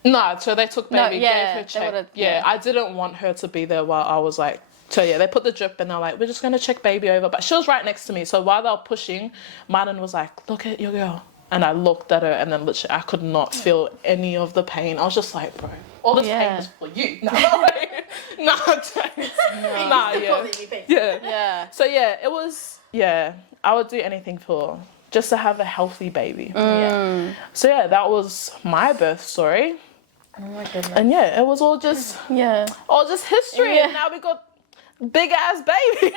No, so they took baby, No, yeah, gave her they check. would've- Yeah, yeah. I didn't want her to be there while I was like. So yeah, they put the drip and they're like, we're just gonna check baby over, but she was right next to me. So while they were pushing, Martin was like, look at your girl. And I looked at her, and then literally I could not feel any of the pain. I was just like, bro, all this pain Yeah. is for you. No, nah, yeah. Yeah. Yeah. So yeah, it was, yeah, I would do anything for just to have a healthy baby. Yeah. So yeah, that was my birth story. Oh my goodness. And yeah, it was all just history. Yeah. And now we got big ass babies.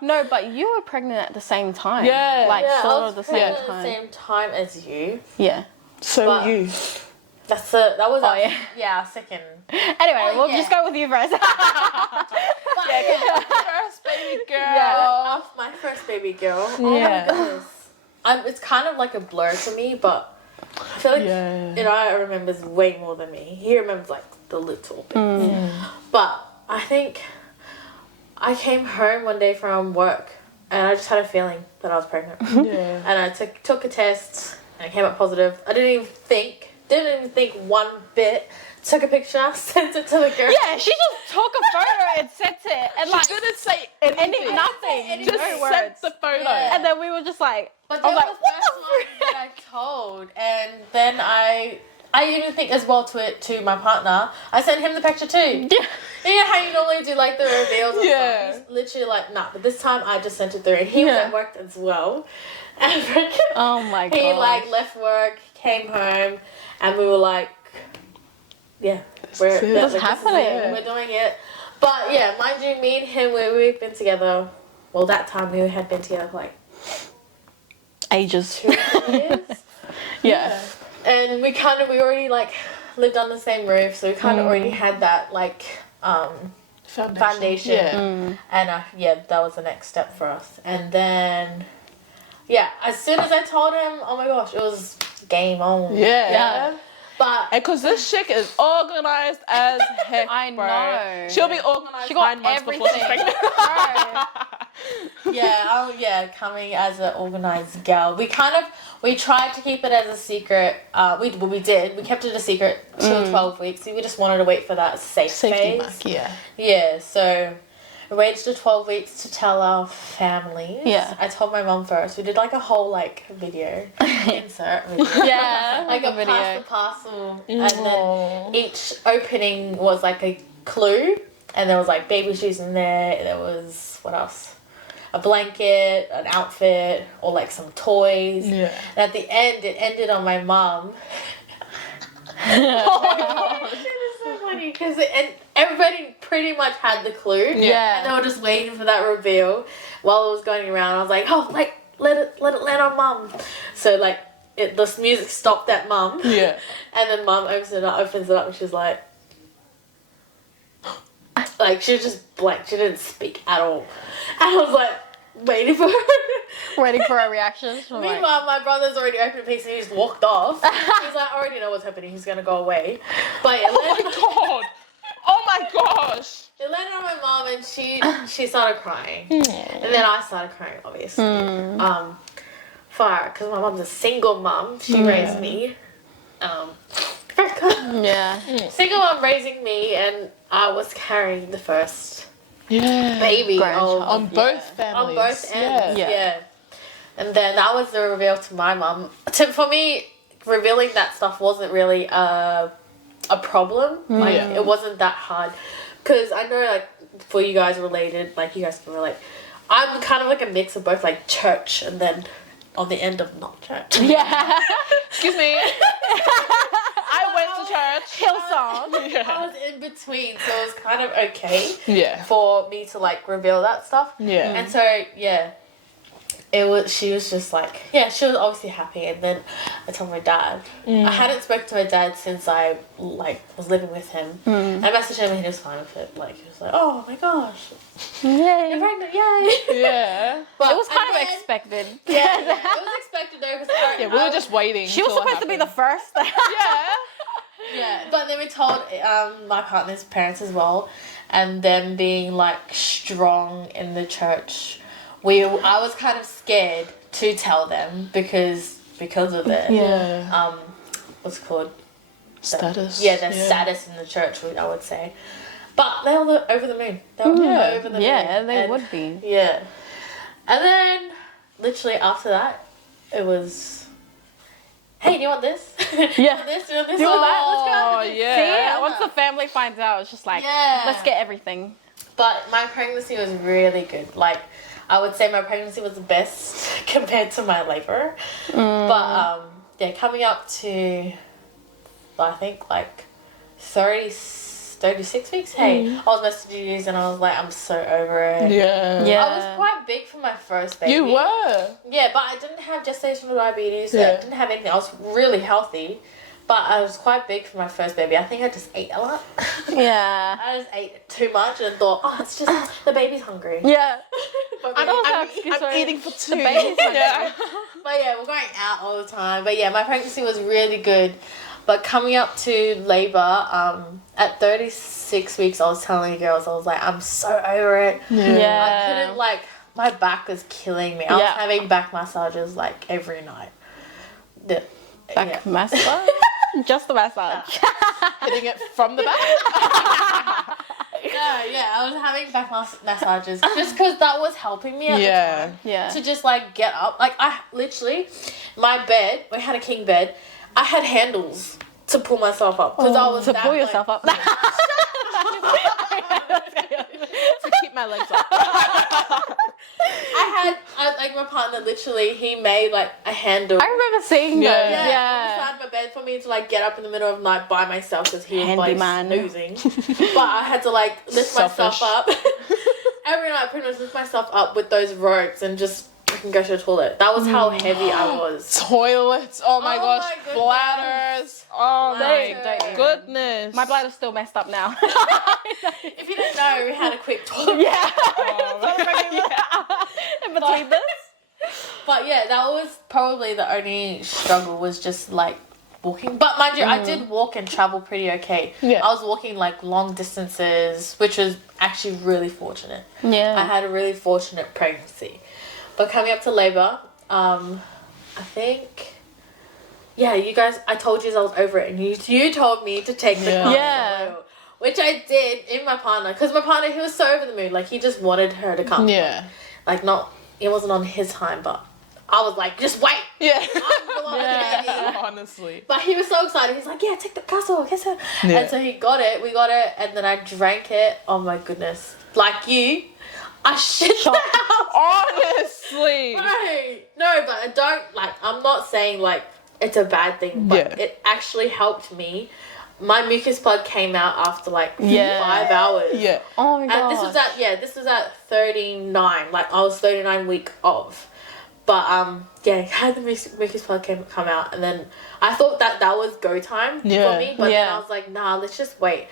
No, but you were pregnant at the same time. Yeah. Like Yeah, I sort was of the pregnant same at the time. same time as you. Yeah. So But- you. That was our, yeah. our second. Anyway, Oh, we'll yeah. just go with you first. First baby girl. Yeah, my first baby girl. Oh Yeah. my goodness. It's kind of like a blur to me, but I feel like I remembers way more than me. He remembers like the little bits. But I think I came home one day from work and I just had a feeling that I was pregnant. Yeah. And I took a test and it came up positive. I didn't even think one bit. Took a picture, sent it to the girl. Yeah, she just took a photo and sent it, and like didn't say anything, nothing, Just no sent words. the photo. Yeah. And then we were just like, But I that was was like, the what first the one that I told, and then I even think as well to my partner. I sent him the picture too. Yeah. You know how you normally do like the reveals and Yeah. stuff. He's literally like, nah. But this time I just sent it through, and he was Yeah. at work as well. And Oh my god. he like left work, came home, and we were like, yeah, This is What's this is happening? it, we're doing it. But yeah, mind you, me and him, we've been together. Well, that time we had been together for like Ages. 2 years. Yeah. And we already like lived on the same roof, so we kind of already had that like foundation. Yeah. And that was the next step for us. And then as soon as I told him, oh my gosh, it was game on. Yeah. But And because this chick is organized as heck, I bro. know. She'll be organized She got 9 months before she's everything. pregnant. coming as an organized gal. We tried to keep it as a secret. We did. We kept it a secret till 12 weeks. We just wanted to wait for that Safety phase. mark, yeah. Yeah, so we waited to 12 weeks to tell our families. Yeah. I told my mum first. We did like a whole like video insert video. Yeah. Like a video. pass the parcel, and then each opening was like a clue, and there was like baby shoes in there. There was what else? A blanket, an outfit, or like some toys. Yeah. And at the end, it ended on my mum. It's so funny because everybody pretty much had the clue. Yeah. And they were just waiting for that reveal while it was going around. I was like, oh, like let it land on mum. So like this music stopped at mum. Yeah. And then mum opens it up, and she's like she was just blank. She didn't speak at all. And I was like waiting for her. Waiting for a reaction. I'm like, Meanwhile, my brother's already opened a piece and he just walked off. He's like, I already know what's happening. He's gonna go away. But Oh my god. Oh my gosh. it landed on my mom, and she started crying, and then I started crying, obviously. Because my mom's a single mom. She raised me. yeah. Single mom raising me, and I was carrying the first Yeah. baby Grandchild. On both families. on both ends. Yeah. Yeah. And then that was the reveal to my mum. For me, revealing that stuff wasn't really a problem. Like Yeah. it wasn't that hard. Because I know, like, for you guys related, like you guys can relate. I'm kind of like a mix of both, like church and then on the end of not church. Yeah. Excuse me. I went to church. Hillsong. I was in between, so it was kind of okay Yeah. for me to like reveal that stuff. Yeah. And so she was just like, she was obviously happy. And then I told my dad. I hadn't spoken to my dad since I like was living with him. I messaged him and he was fine with it. Like he was like, oh my gosh, you're Yay. pregnant, yay. Yeah. But It was kind of expected. Yeah, it was expected though. Cause Yeah, we were just waiting. She was till it supposed to be the happened. first. Yeah. but then we told my partner's parents as well, and them being like strong in the church. I was kind of scared to tell them because of the what's it called Status. their status in the church, I would say. But they were over the moon. They were over the moon. Yeah, they would be. Yeah. And then, literally after that, it was, hey, do you want this? Yeah. Do you want this? Do you want this? You want that? Let's go Oh, have this. yeah. See, once the family finds out, it's just like, let's get everything. But my pregnancy was really good. Like, I would say my pregnancy was the best compared to my labor. But, coming up to, I think, like, 36 weeks, I was messaging you and I was like, I'm so over it. Yeah. I was quite big for my first baby. You were. Yeah, but I didn't have gestational diabetes. I didn't have anything. I was really healthy. But I was quite big for my first baby. I think I just ate a lot. Yeah. I just ate too much and thought, it's just the baby's hungry. Yeah. But I'm eating for two. The baby's hungry. But yeah, we're going out all the time. But yeah, my pregnancy was really good. But coming up to labour, at 36 weeks, I was telling the girls, I was like, I'm so over it. Yeah. I couldn't, like, my back was killing me. I was having back massages, like, every night. Back massage? Just the massage. Hitting it from the back. I was having back massages just because that was helping me at the time. Yeah. To just, like, get up. Like, I literally, my bed, we had a king bed, I had handles to pull myself up because I was to pull yourself up. To keep my legs up. I had my partner literally, he made like a handle. I remember seeing those. Yeah. Beside my bed for me to like get up in the middle of the night by myself because he was like snoozing. But I had to like lift myself up. Every night I pretty much lift myself up with those ropes and just fucking go to the toilet. That was how heavy I was. Toilets. Oh my gosh. my goodness. Bladders. Oh my Bladder. goodness. My bladder's still messed up now. If you didn't know, we had a quick toilet. In between this. But yeah, that was probably the only struggle was just like walking. But mind you, I did walk and travel pretty okay. Yeah. I was walking like long distances, which was actually really fortunate. Yeah. I had a really fortunate pregnancy. But coming up to labour, I think, you guys, I told you I was over it, and you told me to take the car. Yeah. Which I did in my partner, because my partner, he was so over the moon, like he just wanted her to come. Yeah. Like it wasn't on his time, but I was like, just wait. Yeah. Honestly. But he was so excited. He's like, yeah, take the castle. Yeah. And so we got it, and then I drank it. Oh my goodness. Like you, I shit the house. Honestly. No, but I don't, like, I'm not saying, like, it's a bad thing, but it actually helped me. My mucus plug came out after, like, 5 hours. Yeah. Oh my god. And this was at 39. Like, I was 39 week of. But, I had the mucus plug come out, and then I thought that was go time for me, but then I was like, nah, let's just wait.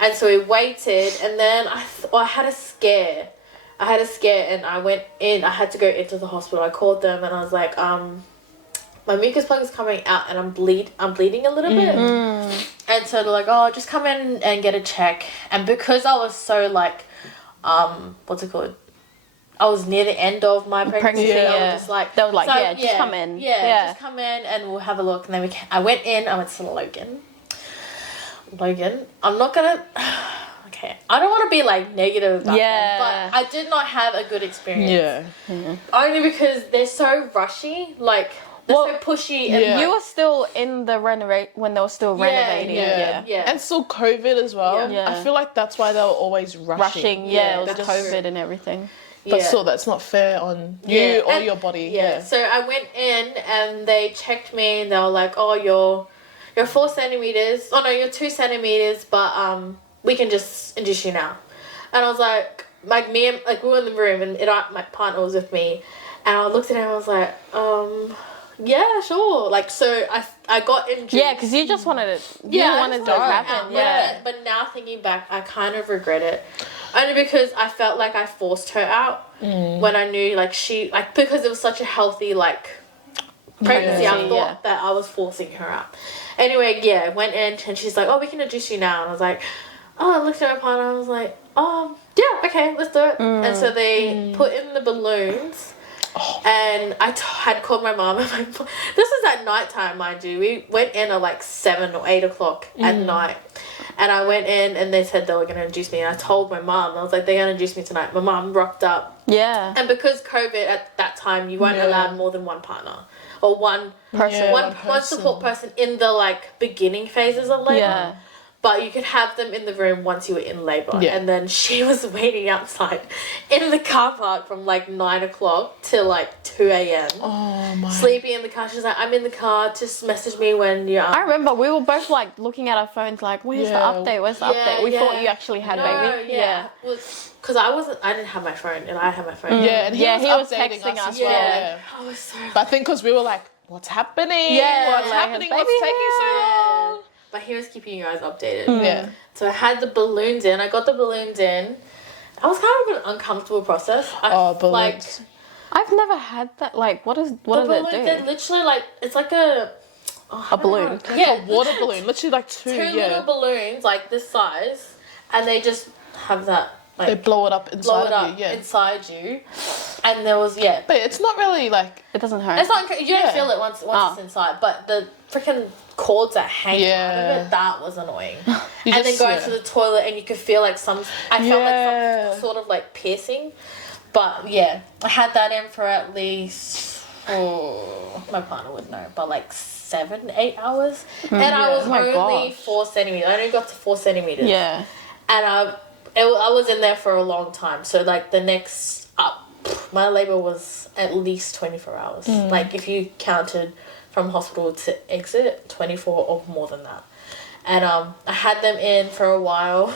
And so we waited, and then I had a scare. And I went in. I had to go into the hospital. I called them, and I was like, my mucus plug is coming out, and I'm bleeding a little bit. And so they're like, oh, just come in and get a check. And because I was so like, what's it called? I was near the end of my pregnancy. I was just like, they were like, just come in. Yeah, just come in and we'll have a look. And then I went to Logan. I'm not gonna. Okay, I don't want to be like negative about them, but I did not have a good experience. Yeah. Only because they're so rushy, like they're so pushy. And you were still in the when they were still renovating. Yeah. And still COVID as well. Yeah. I feel like that's why they were always rushing. It was COVID and everything. But still, that's not fair on you or your body. Yeah. So I went in and they checked me and they were like, oh, you're 4 centimeters. Oh no, you're 2 centimeters, but we can just induce you now. And I was like we were in the room and my partner was with me, and I looked at him and I was like, yeah, sure. Like, so I got induced. Yeah, because you just wanted it. You wanted it to happen. But now thinking back, I kind of regret it. Only because I felt like I forced her out. when I knew like she like because it was such a healthy like pregnancy. I thought that I was forcing her out. Anyway, yeah, went in and she's like, oh, we can induce you now. And I was like, oh, I looked at my partner. I was like, yeah, okay, let's do it. And so they put in the balloons. And I had called my mom and this is at night time, mind you. We went in at like 7 or 8 o'clock at night. And I went in and they said they were going to induce me. And I told my mom, I was like, they're going to induce me tonight. My mom rocked up. Yeah. And because COVID at that time, you weren't allowed more than one partner. Or one person. One support person in the like beginning phases of labour. Yeah. But you could have them in the room once you were in labour. Yeah. And then she was waiting outside in the car park from like 9 o'clock till like 2 a.m. Oh my. Sleeping in the car. She's like, I'm in the car. Just message me when you're I remember we were both like looking at our phones like, where's the update? Where's the update? We thought you actually had baby. Yeah. Because I didn't have my phone and I had my phone. Yeah, and he was texting us as well. Yeah. I was so... But I think because we were like, what's happening? Yeah. What's happening? What's taking so long? But he was keeping you guys updated. Yeah. So I had the balloons in. I got the balloons in. That was kind of an uncomfortable process. Balloons. Like, I've never had that. Like, what does it do? They're literally like, it's like a balloon. Yeah, a water balloon. Literally like two little balloons like this size, and they just have that. Like, they blow it up inside you. Inside you, and there was But it's not really like it doesn't hurt. It's not. You don't feel it once it's inside, but the freaking cords that hang out of it, that was annoying. And then going to the toilet and you could feel like I felt like some sort of like piercing. But yeah, I had that in for at least my partner would know, but like 7-8 hours. And I was only 4 centimeters. I only got to 4 centimeters. Yeah. And I was in there for a long time. So like the next my labor was at least 24 hours. Like if you counted from hospital to exit, 24 or more than that. And I had them in for a while.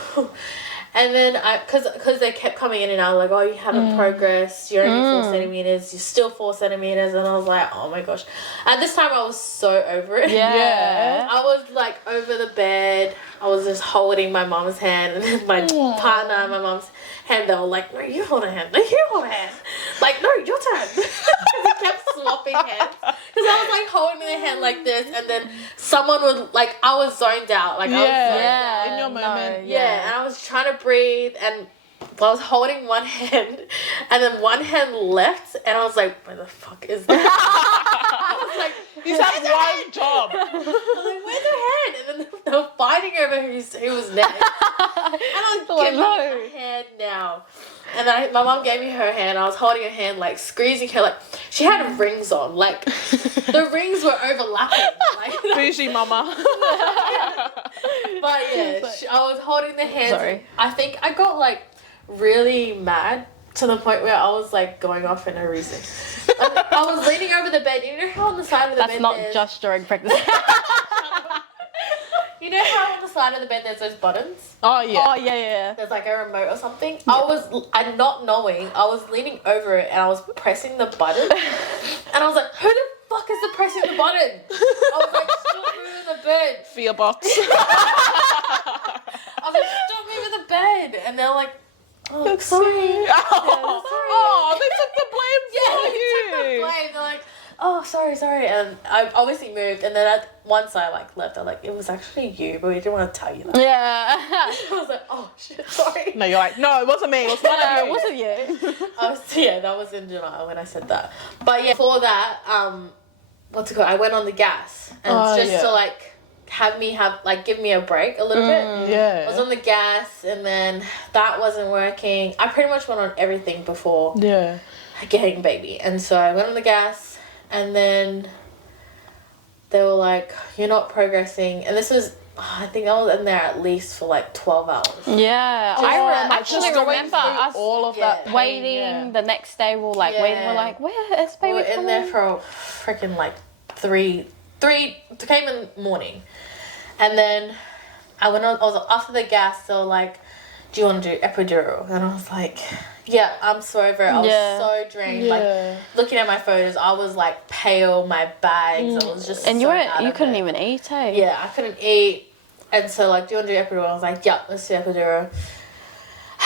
And then because they kept coming in and out, like, oh, you haven't progressed, you're only 4 centimeters, you're still 4 centimeters. And I was like, oh my gosh. At this time I was so over it. Yeah. I was like over the bed. I was just holding my mom's hand, and then my partner and my mom's hand, they were like, no, you hold a hand. No, you hold a hand. Like, no, your turn. We kept swapping hands. Because I was like holding their hand like this, and then someone would, like, I was zoned out. Like, I was zoned out. In your moment. And I was trying to breathe, and I was holding one hand, and then one hand left, and I was like, where the fuck is that? I was like, you have one job. I was like, where's her hand? And then they were fighting over who was next. And I was like, give me my hand now. And then my mom gave me her hand. I was holding her hand, like, squeezing her. Like, she had rings on. Like, the rings were overlapping. Like, bougie mama. But yeah, I was holding the hands. Sorry. I think I got, like, really mad to the point where I was, like, going off for no reason. I was leaning over the bed. You know how on the side of the bed That's not just during pregnancy. You know how on the side of the bed there's those buttons? Oh, yeah. Oh, yeah. There's like a remote or something. Yeah. I not knowing, I was leaning over it and I was pressing the button. And I was like, who the fuck is pressing the button? I was like, stop moving the bed. Fear box. I was like, stop moving the bed. And they're like, oh, sorry. Oh, they took the blame for you. They took the blame. They're like, oh, sorry. And I obviously moved. And then once I like left, I like, it was actually you, but we didn't want to tell you that. Yeah. I was like, oh shit, sorry. No, you're like, no, it wasn't me. It was one of you. It wasn't you. That was in July when I said that. But yeah, before that, what's it called? I went on the gas. And to like give me a break a little bit. Yeah. I was on the gas and then that wasn't working. I pretty much went on everything before getting baby. And so I went on the gas and then they were like, you're not progressing. And this was, I think I was in there at least for like 12 hours. Yeah. I actually remember us all of that pain, waiting. The next day we're like waiting. We're like, where is baby? We were in there for a freaking like three came in the morning. And then I was after the gas, they were like, do you want to do epidural? And I was like, yeah, I'm so over it. I was so drained. Like looking at my photos, I was like pale, my bags, I was just and you couldn't even eat, eh? Yeah, I couldn't eat. And so like, do you want to do epidural? I was like, yeah, let's do epidural.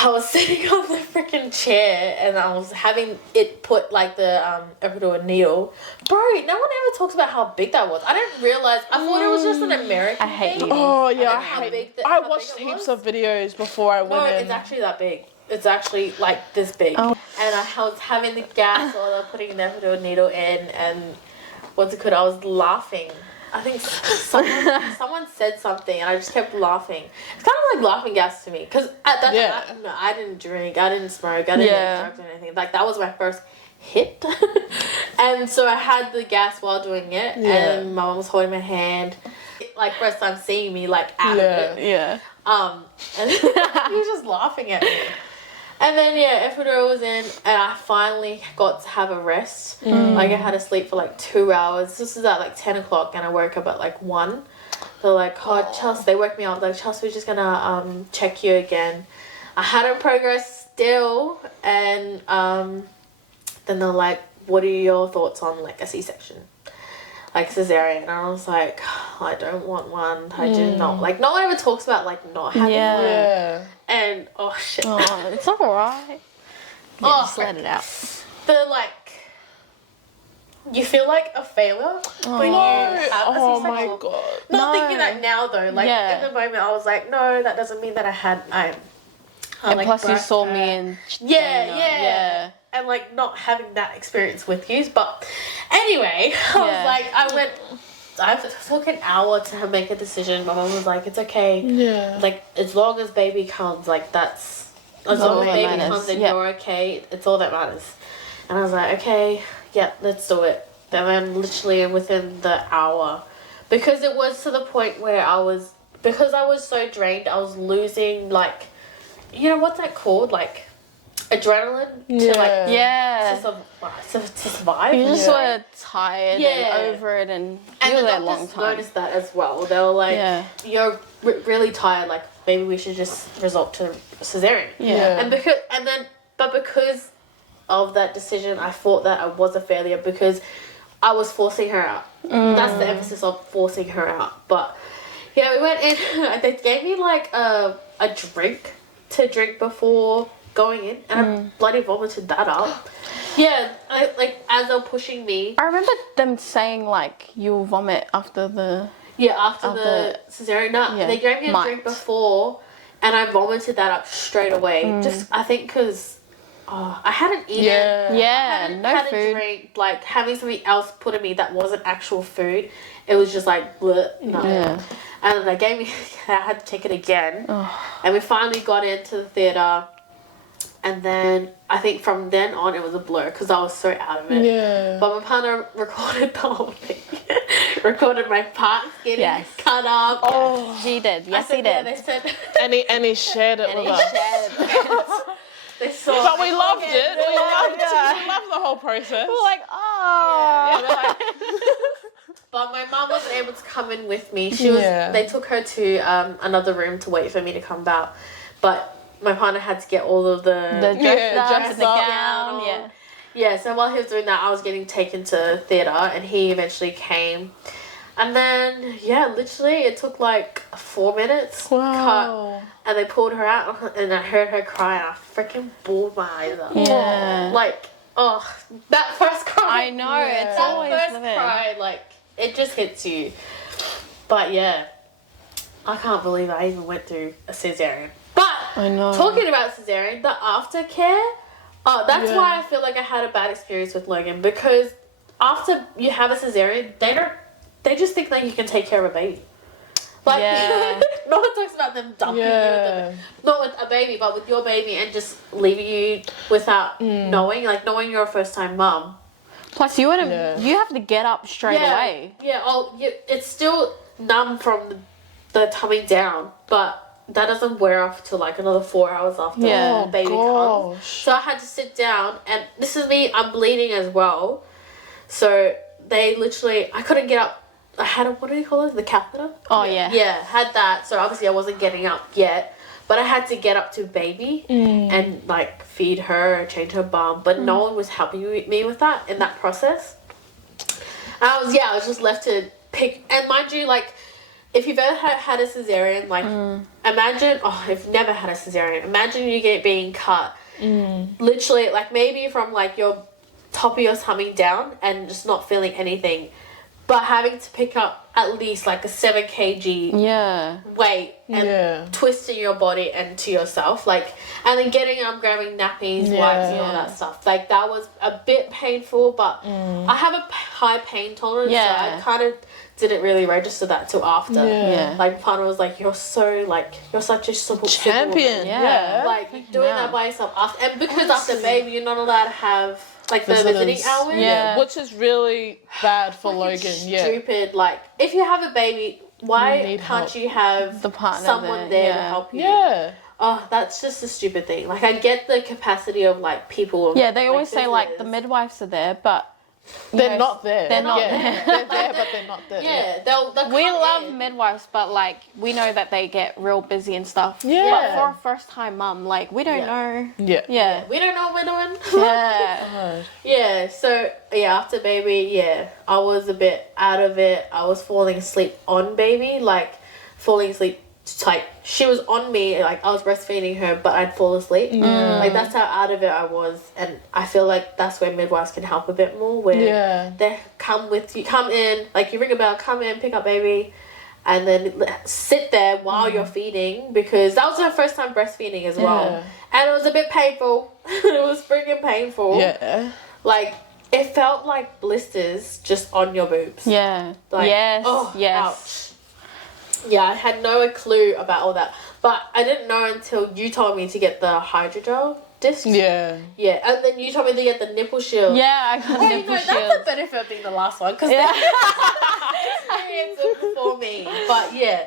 I was sitting on the freaking chair and I was having it put like the epidural needle. Bro, no one ever talks about how big that was. I didn't realize. I thought it was just an American I hate thing. needles. Oh yeah, I how watched big it heaps was. of videos before I went No, in. it's actually that big. It's actually like this big. Oh. And I was having the gas while they were putting the epidural needle in, and once it could, I was laughing. I think someone said something, and I just kept laughing. It's kind of like laughing gas to me, because at that time, no, I didn't drink, I didn't smoke, I didn't get drugs or anything. Like, that was my first hit. And so I had the gas while doing it, and my mom was holding my hand. Like, first time seeing me, like, out of it. Yeah. And he was just laughing at me. And then, epidural was in, and I finally got to have a rest. Like, I had to sleep for, like, 2 hours. This was at, like, 10 o'clock, and I woke up at, like, 1. They're like, Chelsea, they woke me up. Like, Chelsea, we're just gonna check you again. I hadn't progressed still, and then they're like, what are your thoughts on, like, a C-section? Like, cesarean. And I was like, I don't want one. I do not. Like, no one ever talks about, like, not having one. Yeah. And, oh, shit. Oh, it's alright. Yeah, just let it out. The, like, you feel like a failure when you have a Oh C-section. my god. Not No. thinking that now, though. Like, in the moment, I was like, no, that doesn't mean that And like, plus you birthed saw her. me and... Yeah. And, like, not having that experience with you. But anyway, I was like, I took an hour to make a decision. My mom was like, it's okay. Yeah. Like, as long as baby comes, like, as long as baby comes and you're okay, it's all that matters. And I was like, okay, let's do it. And then literally within the hour, because it was to the point where because I was so drained, I was losing, like, you know, what's that called? Like, adrenaline to survive. You just were tired and over it, and you were there a long time. Noticed that as well. They were like, you're really tired, like, maybe we should just resort to cesarean. Yeah. Because of that decision, I thought that I was a failure because I was forcing her out. That's the emphasis of forcing her out. But we went in. They gave me like a drink to drink before going in, and I bloody vomited that up. As they were pushing me. I remember them saying, like, you'll vomit after the... After the cesarean. No, they gave me a drink before, and I vomited that up straight away. Just, I think, because I hadn't eaten. No food. A drink, like, having something else put in me that wasn't actual food. It was just like, bleh, no. Yeah. And they gave me, I had to take it again. And we finally got into the theatre. And then, I think from then on, it was a blur because I was so out of it. Yeah. But my partner recorded the whole thing. Recorded my parts getting cut up. Oh, he did. Yes, he did. Yeah, they said... And he shared it with us. They saw But we loved it. We loved it. We loved the whole process. We're like, oh. Yeah, but my mum wasn't able to come in with me. They took her to another room to wait for me to come out. But my partner had to get all of the dress and the gown. So while he was doing that, I was getting taken to theatre, and he eventually came. And then, literally, it took like 4 minutes. Wow. Cut, and they pulled her out, and I heard her cry, and I freaking bawled my eyes out. Yeah. Like, that first cry. I know, it's that always first there. cry, like, it just hits you. But I can't believe I even went through a cesarean. But I know. Talking about cesarean, the aftercare, that's why I feel like I had a bad experience with Logan, because after you have a cesarean, they just think that you can take care of a baby. Like, no one talks about them dumping you, not with a baby, but with your baby, and just leaving you without knowing you're a first time mum. Plus, you have to get up straight away. It's still numb from the tummy down, but that doesn't wear off till like another 4 hours after the baby comes. So I had to sit down, and this is me, I'm bleeding as well. So they literally, I couldn't get up. I had what do you call it? The catheter? Oh, yeah. Yeah, had that. So obviously I wasn't getting up yet. But I had to get up to baby and like feed her, change her bum. But no one was helping me with that in that process. I was just left to pick. And mind you, like, if you've ever had a cesarean, like, imagine, if you've never had a cesarean, imagine you being cut, literally, like, maybe from, like, your top of your tummy down and just not feeling anything, but having to pick up at least, like, a 7 kg weight and twisting your body and to yourself, like, and then grabbing nappies, wipes, and all that stuff. Like, that was a bit painful, but I have a high pain tolerance, so I kind of didn't really register that till after. Like, my partner was like, you're such a simple champion. Like, doing that by yourself after, and because after baby, you're not allowed to have, like, the visiting hours. Which is really bad for Logan. Stupid. Like, if you have a baby, why can't you have the partner someone there to help you? Oh, that's just a stupid thing. Like, I get the capacity of, like, people. Yeah, they always say, like, the midwives are there, but they're not there. They're not there. there. They're there, but they're not there. Yeah, they'll we come love in. midwives, but, like, we know that they get real busy and stuff. Yeah. But for a first-time mum, like, we don't know. Yeah. We don't know what we're doing. Yeah. Yeah, so, after baby, I was a bit out of it. I was falling asleep on baby, like, falling asleep, like, she was on me, like, I was breastfeeding her, but I'd fall asleep. Like, that's how out of it I was, and I feel like that's where midwives can help a bit more, where they come in, like, you ring a bell, come in, pick up baby, and then sit there while you're feeding, because that was her first time breastfeeding as well. And it was a bit painful. It was freaking painful. Like, it felt like blisters just on your boobs. Yeah. Like, yes. Ouch. Yeah, I had no clue about all that. But I didn't know until you told me to get the hydrogel discs. Yeah. Yeah, and then you told me to get the nipple shield. Yeah, I got nipple shields. That's the benefit of being the last one, because they experienced it before me. But yeah,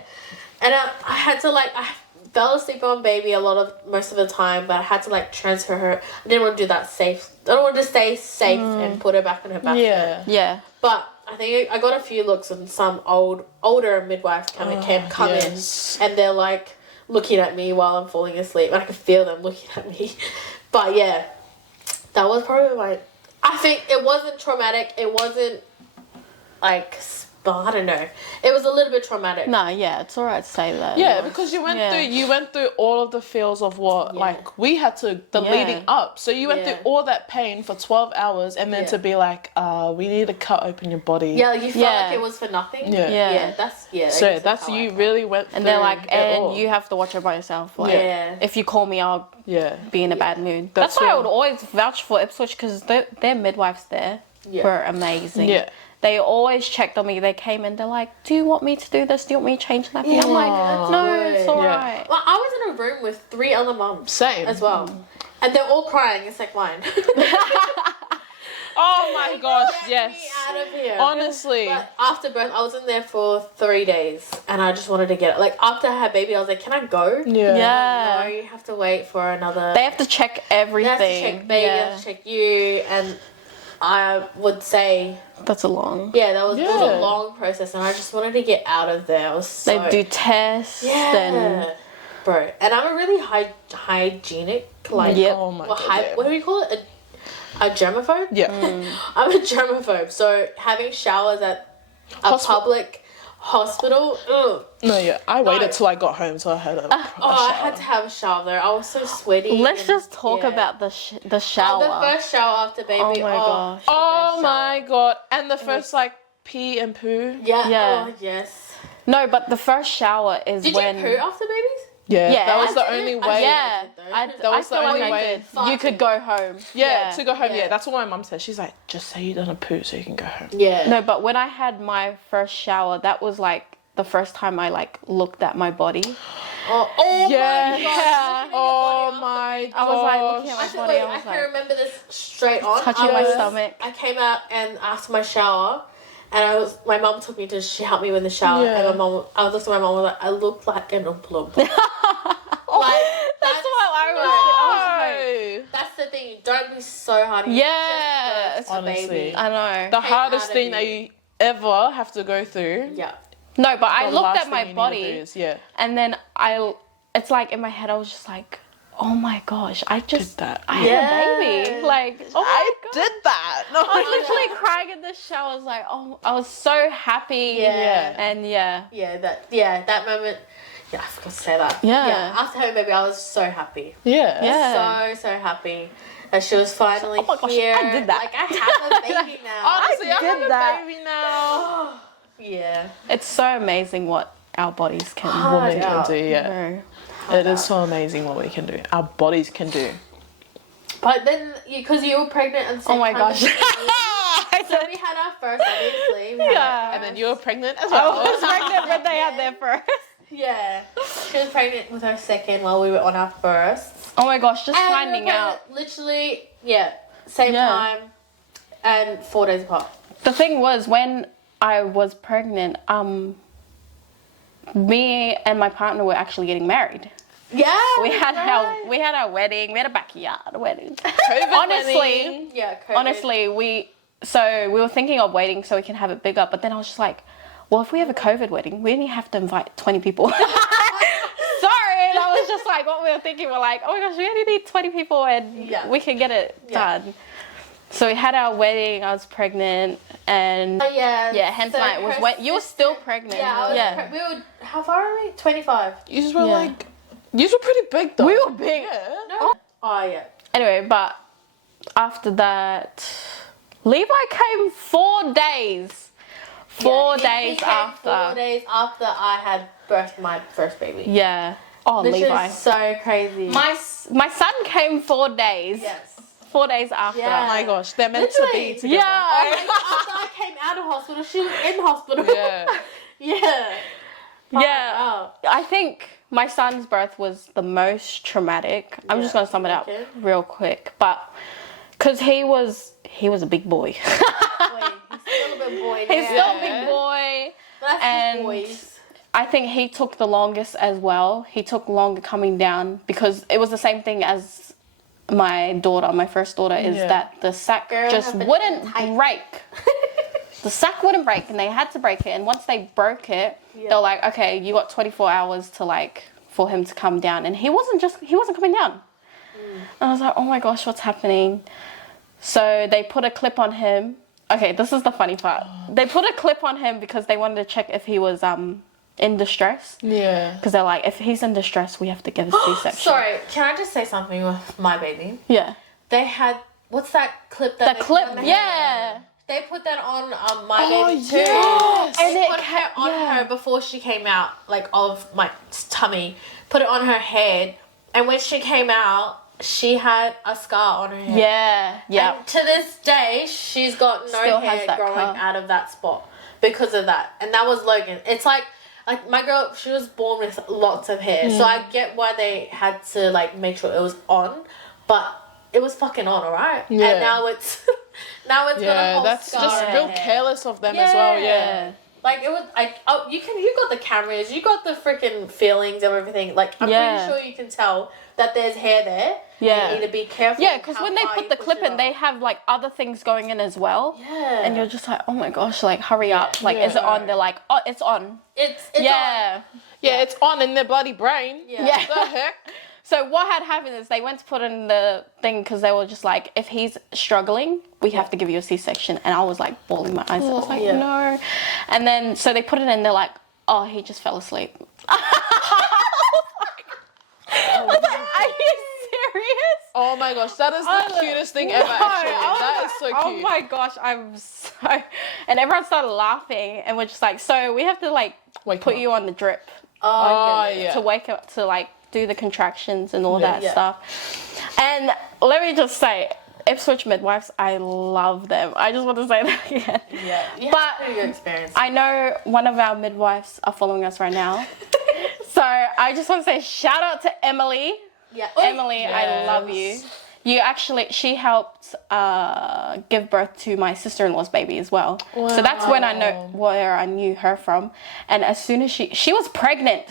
and I had to, like, I fell asleep on baby most of the time, but I had to, like, transfer her. I didn't want to do that safe. I don't want to stay safe and put her back in her bassinet. Yeah. But I think I got a few looks and some older midwives come in, and they're, like, looking at me while I'm falling asleep, and I can feel them looking at me. But yeah, that was probably I think it wasn't traumatic. It wasn't, like, I don't know. It was a little bit traumatic. No, it's alright to say that. Yeah, because you went through all of the feels of what like we had to leading up. So you went through all that pain for 12 hours, and then to be like, we need to cut open your body. Yeah, you felt like it was for nothing. So that's you really went through. And they're like, and you have to watch it by yourself. Like, if you call me, I'll be in a bad mood. That's why I would always vouch for Ipswich, because their midwives there were amazing. Yeah. They always checked on me. They came in, they're like, do you want me to do this? Do you want me to change that? I'm like, no, it's alright. Well, I was in a room with 3 other mums. Same. As well. And they're all crying. It's like mine. Oh my gosh, Get me out of here. Honestly. But after birth, I was in there for 3 days, and I just wanted to get it. Like, after I had baby, I was like, can I go? Yeah. No, you have to wait for another. They have to check everything. They have to check baby, they have to check you, and I would say that's a long. Yeah, it was a long process, and I just wanted to get out of there. I was so. They do tests. And bro, and I'm a really hygienic, like. Oh my God. What do you call it? A germaphobe? Yeah. I'm a germaphobe, so having showers at a public hospital. No, I waited till I got home till I had a shower. I had to have a shower though. I was so sweaty. Let's just talk about the shower. The first shower after baby. Oh my gosh. Oh my God. And the first, like, pee and poo. Yeah. Oh, yes. No, but the first shower is Did when... you poo after babies? Yeah, that was the I only did. way. That was the only way. You could go home. To go home. Yeah, that's what my mum said. She's like, just say you done a poo so you can go home. Yeah. No, but when I had my first shower, that was like the first time I like looked at my body. Oh yeah. My God. Oh my God. I was like looking at my body. I can remember this straight on. Touching my stomach. I came out and after my shower, and my mum took me she helped me with the shower, and I looked at my mum and was like, I look like an Oompa Loompa. That's what I was. That's the thing. Don't be so hard. Honestly, baby. I know. The hardest thing that you ever have to go through. Yeah. No, but I looked at my body. Is, and then it's like in my head I was just like, oh my gosh, I just that. I had a baby. Like, oh my I God. did that. No, I was literally crying in the shower. I was like, oh, I was so happy. Yeah. And that moment. Yeah, I forgot to say that. Yeah. After having a baby, I was so happy. Yeah. So happy that she was finally Oh my gosh, here. I did that. Like, I have a baby now. Honestly, I did have that. a baby now. Yeah. it's so amazing what our bodies can Women Yeah. can do, yeah. do. It is so amazing what we can do. Our bodies can do. But then, because you were pregnant at the same Oh my time gosh. as me, so we had our first, obviously. We had our And then you were pregnant as I well. was pregnant, but they had their first. Yeah. She was pregnant with her second while we were on our first. Oh my gosh, just And we were finding pregnant out. literally, same Yeah. time and 4 days apart. The thing was, when I was pregnant, me and my partner were actually getting married. Yeah. We had our wedding. We had a backyard wedding. COVID Honestly, wedding. Yeah, COVID. honestly, we were thinking of waiting so we can have it bigger, but then I was just like, well, if we have a COVID wedding, we only have to invite 20 people. Sorry, and I was just like, what we were thinking, we're like, oh my gosh, we only need 20 people and we can get it done. So we had our wedding, I was pregnant, and hence so it was her when you were still pregnant. Yeah, I was we were, how far are we? 25. You just were like, you were pretty big though. We were big. Yeah. No? Oh, yeah. Anyway, but after that, Levi came 4 days. 4 days he came after. 4 days after I had birthed my first baby. Yeah. Oh, This Levi. is so crazy. My son came 4 days. Yes. 4 days after. Yeah. Oh my gosh, they're meant to Literally. be together. Yeah. Like, after I came out of hospital, she was in hospital. Yeah. Yeah. Yeah. Wow. I think my son's birth was the most traumatic. I'm just going to sum it up Okay. real quick. But because he was a big boy. Wait, he's still a bit boy now. He's still a big boy. But that's and- just boys. I think he took the longest as well. He took longer coming down because it was the same thing as my daughter, my first daughter, is that the sac Girl, just have been wouldn't tight. break. The sac wouldn't break and they had to break it. And once they broke it, they're like, okay, you got 24 hours to for him to come down. And he wasn't coming down. And I was like, oh my gosh, what's happening? So they put a clip on him. Okay, this is the funny part. They put a clip on him because they wanted to check if he was in distress. Yeah. Because they're like, if he's in distress, we have to give a C-section. Sorry, can I just say something with my baby? Yeah. They had, what's that clip that The they clip, put on the yeah. head? They put that on my baby too. yes. And And they it put it on yeah. her before she came out, of my tummy. Put it on her head. And when she came out, she had a scar on her head. Yeah. Yeah. And to this day, she's got no Still has hair that growing scar. out of that spot because of that. And that was Logan. It's like my girl, she was born with lots of hair. So I get why they had to make sure it was on, but it was fucking on, alright? Yeah. And now it's got a whole that's scar just on real her head. careless of them as well. Yeah. Like it was you got the cameras, you got the freaking feelings of everything. I'm Yeah. pretty sure you can tell that there's hair there. Yeah. You need to be careful. Yeah, because how when they far put you the push clip it in, up. they have other things going in as well. Yeah. And you're just like, oh my gosh, hurry up. Is it on? They're like, oh, it's on. It's Yeah. Yeah, it's on in their bloody brain. Yeah. Yeah. The heck? So what had happened is they went to put in the thing because they were just like, if he's struggling, we have to give you a C-section. And I was bawling my eyes. I was like, no. And then, so they put it in, they're like, oh, he just fell asleep. I was like, are you serious? Oh my gosh, that is the cutest thing ever, actually. That is so cute. Oh my gosh, I'm so... And everyone started laughing and we're just like, so we have to Wake put him you on the drip Oh, yeah. to wake up, to do the contractions and all that Yeah. stuff. And let me just say, Ipswich midwives, I love them. I just want to say that again. Yeah. But Pretty good experience. I know one of our midwives are following us right now. So I just want to say shout out to Emily. Yeah. Emily, I love you. She helped give birth to my sister-in-law's baby as well. Wow. So that's when where I knew her from. And as soon as she was pregnant.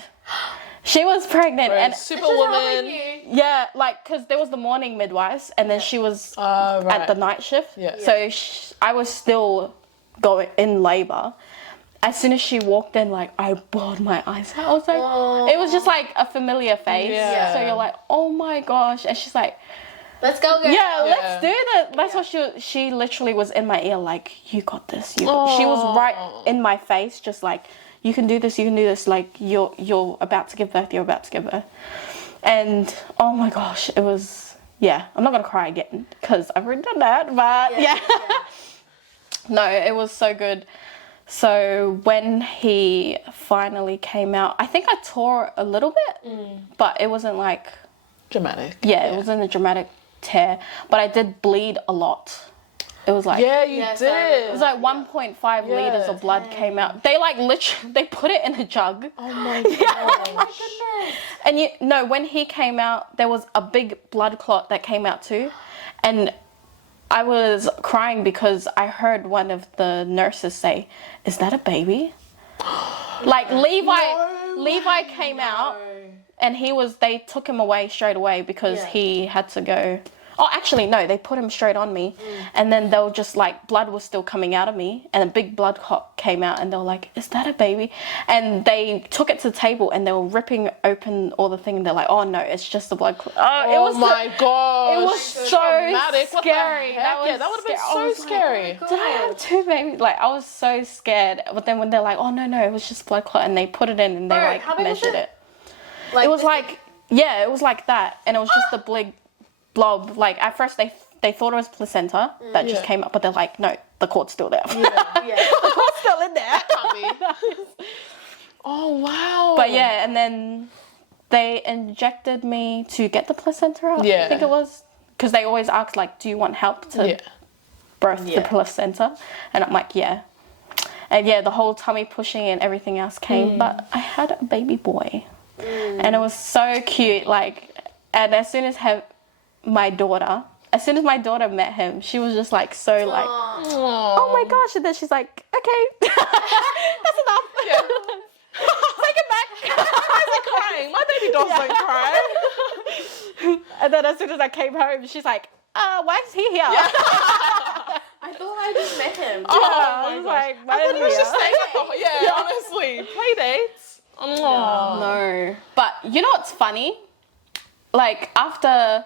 She was pregnant. Right. And Superwoman. yeah, because there was the morning midwives and then she was at the night shift. Yeah. So I was still going in labor. as soon as she walked in, like, I bawled my eyes out. I was like, it was just like a familiar face. Yeah. So you're like, oh my gosh. And she's like, let's go, girl. yeah, let's do this. That's what she literally was in my ear, like, you got this. She was right in my face, just like, you can do this, like, you're about to give birth, And oh my gosh, it was, I'm not gonna cry again because I've already done that, but yeah. No, it was so good. So when he finally came out, I think I tore a little bit, but it wasn't like dramatic. Yeah, it wasn't a dramatic tear, but I did bleed a lot. It was like, you did. did. It was like 1.5 liters of blood came out. They like literally, they put it in a jug. Oh my god. Oh my goodness. And when he came out, there was a big blood clot that came out too. And I was crying because I heard one of the nurses say, "Is that a baby?" Like Levi came out, and they took him away straight away because he had to go. Oh, actually, no, they put him straight on me. And then they were just like, blood was still coming out of me. And a big blood clot came out. And they were like, is that a baby? And they took it to the table and they were ripping open all the thing. And they're like, oh, no, it's just the blood clot. Oh, my gosh. It was so traumatic. scary. That would have been so scary. Like, did I have two babies? Like, I was so scared. But then when they're like, oh, no, it was just blood clot. And they put it in and they measured it. Like, it was like, it was like that. And it was just a big blob. Like, at first they thought it was placenta that just came up, but they're like, no, the cord's still there. Yeah. The cord's still in there. Oh wow. But and then they injected me to get the placenta out. I think it was because they always ask, like, do you want help to birth the placenta? And I'm like, and the whole tummy pushing and everything else came, but I had a baby boy, and it was so cute. Like, and as soon as my daughter met him, she was just like so like, oh my gosh, and then she's like, okay, that's enough. Yeah. Take it back. Why is it crying? My baby dogs don't cry. And then as soon as I came home, she's like, why is he here? I thought I just met him. I was like, why I thought is it was he just here? honestly. Play dates. No. But you know what's funny? Like, after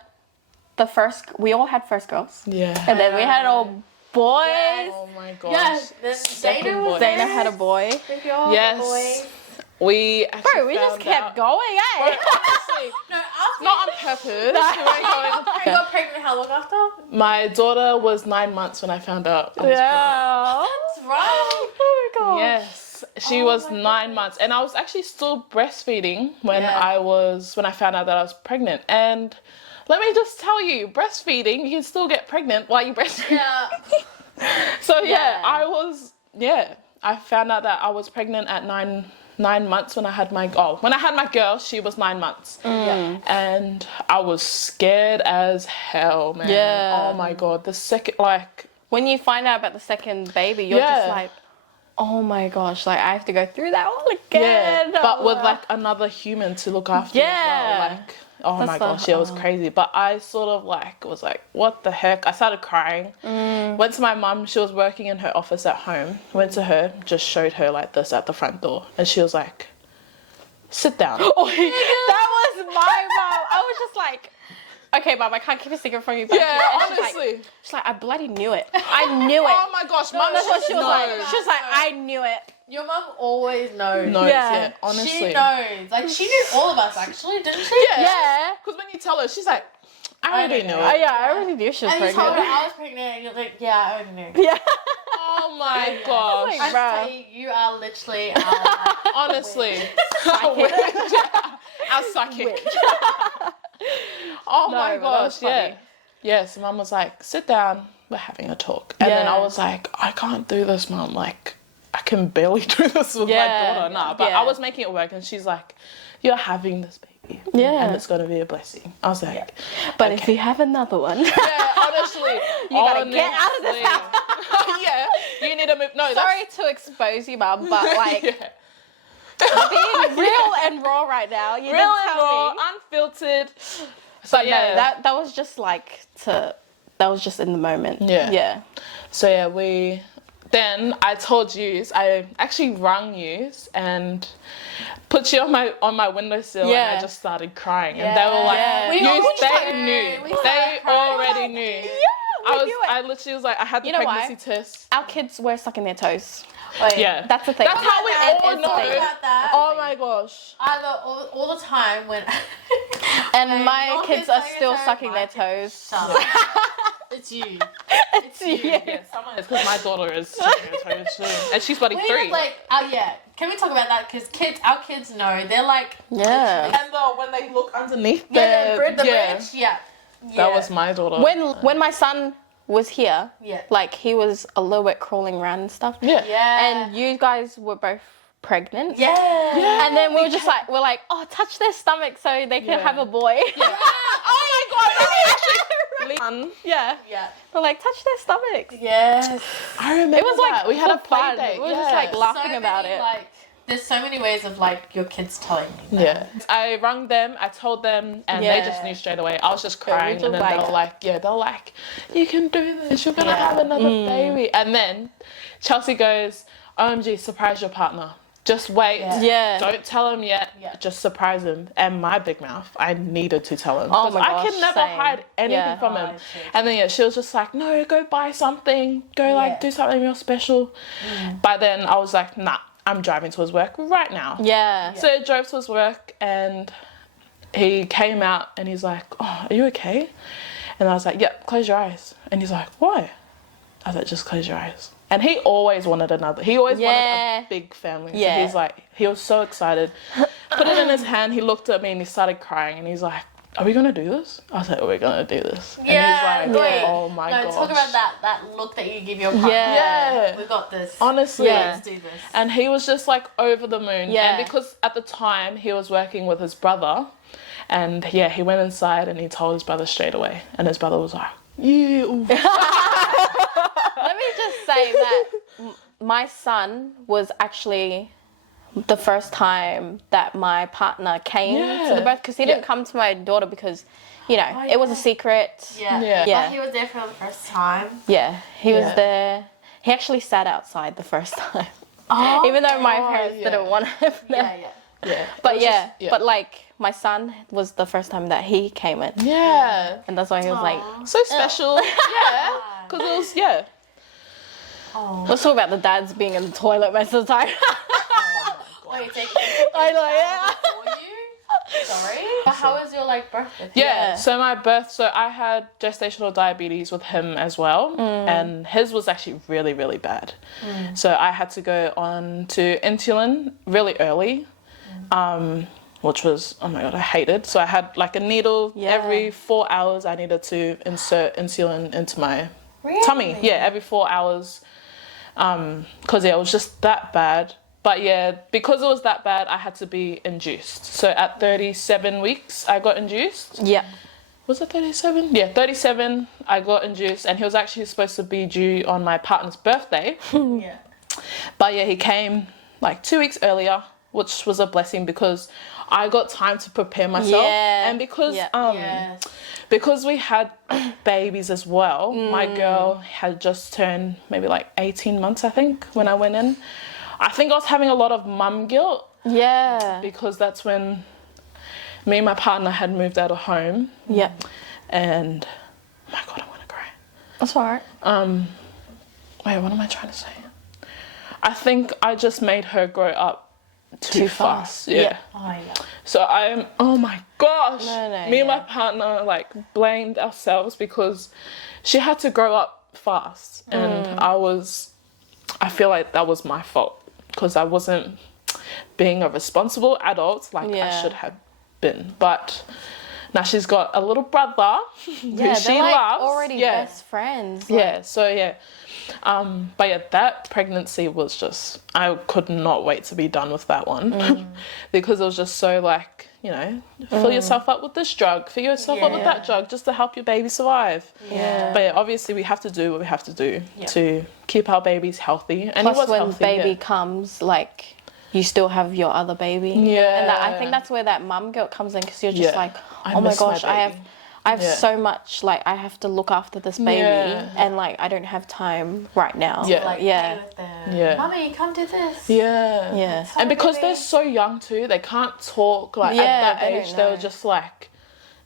we all had first girls. Yeah. And then we had all boys. Yes. Oh my gosh. Yes. Then Dana was there. Dana had a boy. Yes. Boys. We actually Bro, we just kept going, eh? Honestly, No, after not on purpose. We weren't going. I got pregnant how long after? My daughter was 9 months when I found out. I was That's right. Oh my god. Yes, she was 9 months, and I was actually still breastfeeding when I found out that I was pregnant. And let me just tell you, breastfeeding, you can still get pregnant while you breastfeed. Yeah. So I found out that I was pregnant at 9 months when I had my girl. She was 9 months, and I was scared as hell, man. Yeah. Oh my god, the second when you find out about the second baby, you're just like, oh my gosh, like I have to go through that all again. Yeah, but with like another human to look after. Yeah. As well. Like, oh my gosh, it was crazy. But I sort of like was like, what the heck? I started crying. Went to my mum. She was working in her office at home. Went to her, just showed her like this at the front door, and she was like, sit down. Oh, that was my mom. I was just like, okay, Mom, I can't keep a secret from you. But Honestly. She's like, I bloody knew it. I knew it. Oh my gosh, Mum. That's what she was like. She was like, I knew it. Your mum always knows. Yeah, honestly. She knows. Like, she knew all of us, actually, didn't she? Yeah. Because when you tell her, she's like, I already knew it. I already knew she was And you pregnant. told her I was pregnant, and you're like, yeah, I already knew. Yeah. Oh my gosh. I just tell you, you are literally our Honestly. Our psychic. Oh my gosh, yeah. Yes, Mum was like, sit down, we're having a talk. And then I was like, I can't do this, Mum. Like, I can barely do this with my daughter now. But I was making it work, and she's like, you're having this baby. Yeah. And it's going to be a blessing. I was like, but if you have another one. yeah, honestly. You gotta get out of this house. Yeah, you need to move. No, Sorry to expose you, Mum, but like, being real and raw right now. You real didn't and tell raw, me. unfiltered. But no, that was just like that was just in the moment. Yeah. Yeah. So yeah, we then I told you, I actually rang you and put you on my windowsill, and I just started crying, and they were like, they already knew. I literally was like, I had the pregnancy test. Our kids were sucking their toes. Yeah, that's the thing. That's how we all know. Oh my gosh! All the time when. And my kids are still sucking their toes. It's you. It's you. Yeah, someone is, because my daughter is sucking her toes too, and she's bloody 3. Can we talk about that? Because our kids know. They're like. Yeah. And when they look underneath the bridge. Yeah. That was my daughter. When my son was here, yeah, like he was a little bit crawling around and stuff. Yeah. And you guys were both pregnant. Yeah. And then we were just like, oh, touch their stomach so they can have a boy. Yeah. Oh my god. Yeah. Yeah. We're like, touch their stomachs. Yes. I remember. It was like we had a play fun. date. We were just like laughing about it. There's so many ways of like your kids telling you that. Yeah. I rang them, I told them, and they just knew straight away. I was just crying, and then they were like, you can do this, you're gonna have another baby. And then Chelsea goes, OMG, surprise your partner. Just wait. Yeah. Don't tell him yet. Yeah. Just surprise him. And my big mouth, I needed to tell him. Oh my gosh, I could never hide anything from him. And then she was just like, no, go buy something. Go do something real special. By then I was like, nah, I'm driving to his work right now. Yeah. So I drove to his work, and he came out and he's like, oh, are you okay? And I was like, yep, close your eyes. And he's like, why? I was like, just close your eyes. And he always wanted another. He always wanted a big family. So he's like, he was so excited. Put it in his hand. He looked at me and he started crying. And he's like, are we going to do this? I was like, we're going to do this. Yeah. And he's like, oh my gosh. Talk about that look that you give your partner. Yeah. We got this. Honestly. Let's do this. And he was just like over the moon. Yeah. And because at the time he was working with his brother, and he went inside and he told his brother straight away. And his brother was like, yeah. Let me just say that my son was actually the first time that my partner came to the birth, because he didn't come to my daughter because, it was a secret. Yeah. But he was there for the first time. Yeah, he was there. He actually sat outside the first time. Oh, even though my parents didn't want him there. Yeah. But but like my son was the first time that he came in. Yeah. And that's why he was like so special. Yeah. Because it was Let's talk about the dads being in the toilet most of the time. Wait, I know, for you? Sorry. But how was your birth? So my birth, so I had gestational diabetes with him as well, and his was actually really, really bad. So I had to go on to insulin really early, which was, oh my god, I hated. So I had a needle every 4 hours. I needed to insert insulin into my tummy. Yeah, every 4 hours. Because it was just that bad. But because it was that bad, I had to be induced. So at 37 weeks, I got induced. Yeah. Was it 37? Yeah, 37, I got induced. And he was actually supposed to be due on my partner's birthday. Yeah. But he came 2 weeks earlier, which was a blessing because I got time to prepare myself. Yeah. And because we had babies as well, my girl had just turned maybe 18 months, I think, when I went in. I think I was having a lot of mum guilt. Yeah. Because that's when me and my partner had moved out of home. Yeah. And, oh my God, I'm going to cry. That's all right. Wait, what am I trying to say? I think I just made her grow up too fast. Yeah. Oh, yeah. So oh my gosh. Me and my partner blamed ourselves because she had to grow up fast. And I feel like that was my fault because I wasn't being a responsible adult I should have been. But now she's got a little brother who she loves. Already best friends. But that pregnancy was just, I could not wait to be done with that one because it was just so fill yourself up with this drug, fill yourself up with that drug just to help your baby survive. Yeah. But obviously we have to do what we have to do to keep our babies healthy. And plus he was when healthy, baby comes, you still have your other baby. Yeah. And I think that's where that mum guilt comes in because you're just oh my miss gosh, my baby. I have so much, like, I have to look after this baby, and, like, I don't have time right now. Play with them. Mommy, come do this. And because they're so young too, they can't talk, like, at that age. They were just like,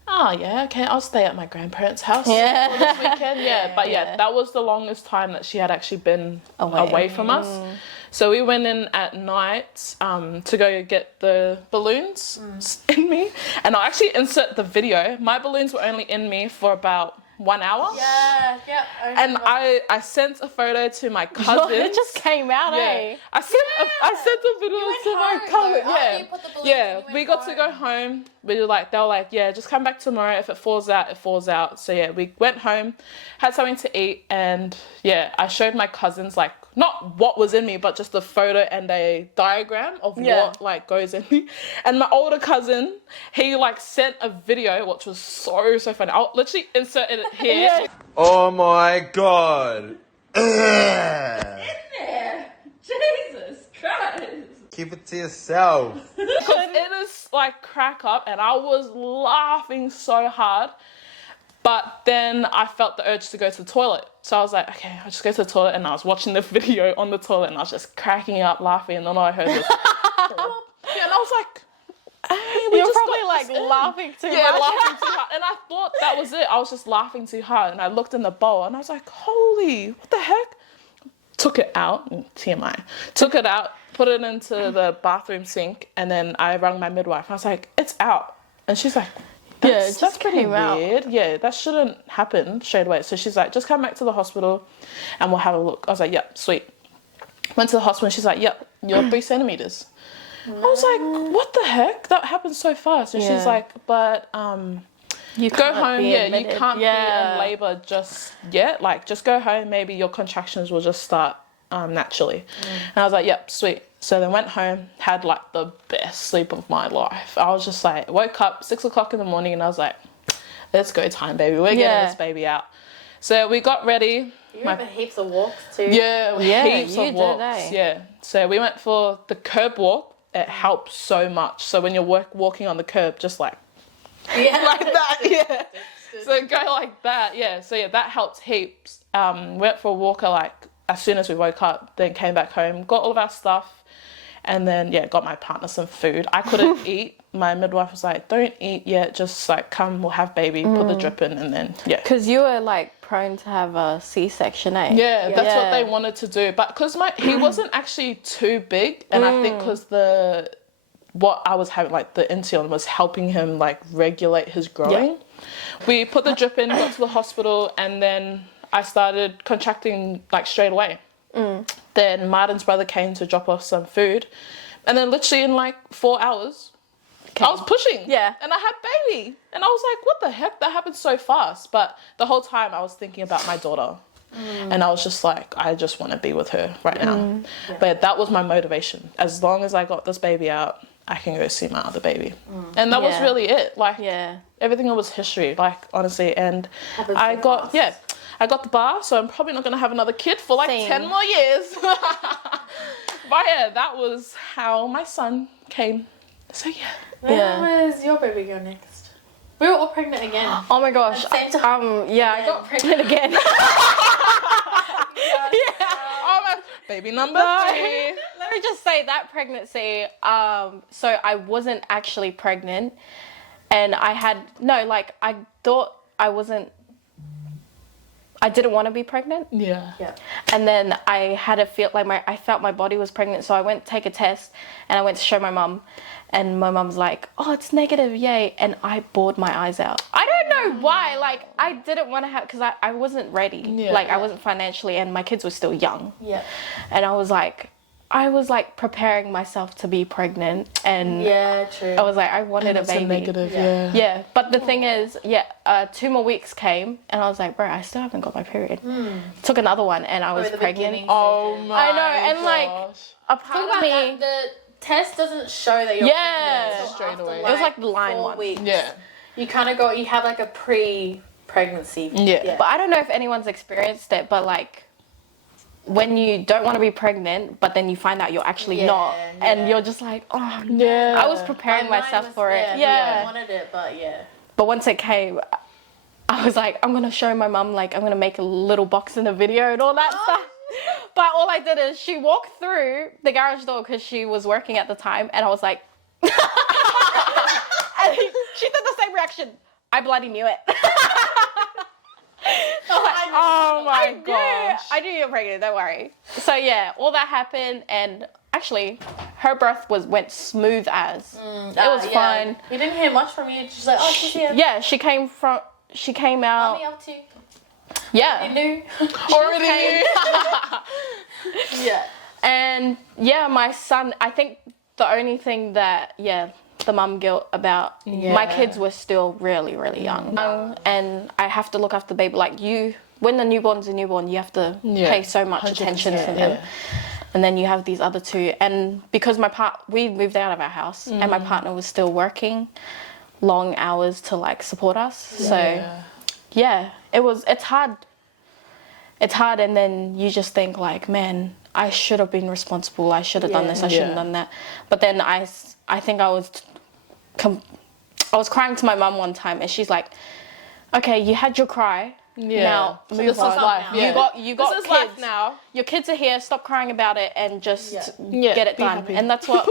oh, yeah, okay, I'll stay at my grandparents' house for this weekend. But that was the longest time that she had actually been away from us. So we went in at night to go get the balloons in me. And I'll actually insert the video. My balloons were only in me for about 1 hour. And I sent a photo to my cousin. It just came out, eh? I sent the video to my cousin. We got to go home. They were like, just come back tomorrow. If it falls out, it falls out. So we went home, had something to eat, and I showed my cousins, like, not what was in me, but just the photo and a diagram of what, like, goes in me. And my older cousin, he, like, sent a video, which was so funny. I'll literally insert it here. Oh my god. In there. Jesus Christ. Keep it to yourself. Because it is, like, crack up, and I was laughing so hard. But then I felt the urge to go to the toilet. So I was like, okay, I'll just go to the toilet. And I was watching the video on the toilet, and I was just cracking up, laughing. And then I heard this. And I was like, hey, You're probably, like, laughing too much. Yeah, laughing too hard. And I thought that was it. I was just laughing too hard. And I looked in the bowl, and I was like, holy, what the heck? Took it out, TMI. Took it out, put it into the bathroom sink, and then I rang my midwife. I was like, it's out. And she's like, that's pretty weird. Yeah, that shouldn't happen straight away. So she's like, just come back to the hospital and we'll have a look. I was like, yep, sweet. Went to the hospital and she's like, yep, you're 3 centimeters. I was like, what the heck? That happened so fast. And she's like, but you go home. You can't be in labor just yet. Like, just go home. Maybe your contractions will just start naturally. And I was like, yep, sweet. So then went home, had, like, the best sleep of my life. I was just like, woke up 6 o'clock in the morning and I was like, let's go time, baby. We're getting this baby out. So we got ready. You remember heaps of walks too? Heaps of walks. So we went for the curb walk. It helps so much. So when you're walking on the curb, just like like that, So go like that, So that helps heaps. Went for a walk like as soon as we woke up, then came back home, got all of our stuff. And then, got my partner some food. I couldn't eat. My midwife was like, don't eat yet. Just, like, come, we'll have baby, put the drip in, and then, Because you were, like, prone to have a C-section, eh? Yeah, that's what they wanted to do. But because he wasn't actually too big, and I think because what I was having, like, the Insulin was helping him, like, regulate his growing. We put the drip in, got to the hospital, and then I started contracting, like, straight away. Then Martin's brother came to drop off some food, and then literally in like 4 hours, I was pushing. And I had baby, and I was like, what the heck? That happened so fast. But the whole time I was thinking about my daughter, and I was just like, I just want to be with her right now. But that was my motivation. As long as I got this baby out, I can go see my other baby. And that was really it. Like, everything was history, like, honestly. And I got the bar, so I'm probably not going to have another kid for like 10 more years. But that was how my son came. So When was your baby go next? We were all pregnant again. Oh my gosh. At the same time. I got pregnant again. Oh my, baby number 3. Let me just say that pregnancy, so I wasn't actually pregnant, and I thought I didn't want to be pregnant. And then I had a feel like I felt my body was pregnant, so I went to take a test, and I went to show my mum, and my mum's like, oh, it's negative, yay. And I bawled my eyes out. I don't know why, like, I didn't want to have, because I wasn't ready. Like, I wasn't financially, and my kids were still young. And I was like preparing myself to be pregnant, and true. I was like, I wanted a baby. Negative, But the thing is, 2 more weeks came, and I was like, bro, I still haven't got my period. Took another one, and I was pregnant. Oh my I know, and like a part of me, the test doesn't show that you're pregnant straight away. It was like the line 4 one. weeks. You kind of you have like a pre-pregnancy. But I don't know if anyone's experienced it, but like, when you don't want to be pregnant, but then you find out you're actually not, and you're just like, oh no. I was preparing myself for it. I wanted it, but But once it came, I was like, I'm gonna show my mum, like, I'm gonna make a little box in the video and all that stuff. But all I did is she walked through the garage door because she was working at the time, and I was like, and she did the same reaction. I bloody knew it. Oh my gosh. I knew you were pregnant, don't worry. So yeah, all that happened, and actually her birth went smooth as. It was fine. You didn't hear much from you, just like, oh, she's here. Yeah, she came out. Mommy up to. Yeah. You knew. Already. Yeah. And yeah, my son, I think the only thing that, the mum guilt about, my kids were still really, really young. And I have to look after the baby. Like when the newborn's a newborn, you have to pay so much attention to them. And then you have these other two. And because we moved out of our house and my partner was still working long hours to like support us. Yeah. So it's hard. It's hard, and then you just think like, man, I should have been responsible. I should have done this. I shouldn't have done that. But then I think I was crying to my mum one time, and she's like, "Okay, you had your cry. Yeah. Now move this on. is life. Yeah. You got this is kids life now. Your kids are here. Stop crying about it and just Yeah, get it be done." happy. And that's what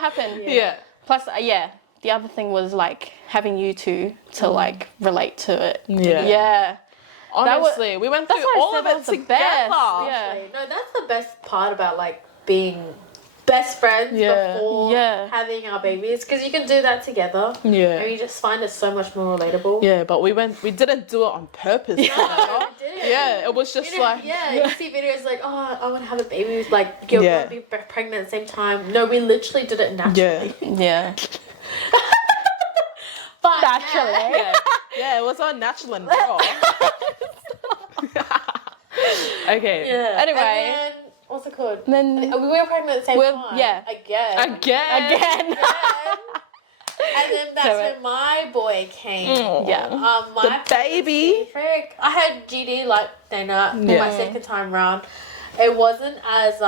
happened. Yeah. Plus, the other thing was like having you two to like relate to it. Yeah. Yeah. Honestly, we went through That's why I all said of that it was the together. best. Yeah. No, that's the best part about like being best friends before having our babies, because you can do that together. Yeah. And you just find it so much more relatable. Yeah, but we didn't do it on purpose. No, we didn't. Yeah, it was just like... you see videos like, oh, I want to have a baby, like, you're going to be pregnant at the same time. No, we literally did it naturally. Yeah. But Naturally. Yeah, it was all natural and raw. Okay. Yeah. Anyway. And then, what's it called? Then we were pregnant at the same time. Yeah. Again. Again. And then that's when my boy came. Yeah. My baby. Frick. I had GD like Dana my second time round. It wasn't as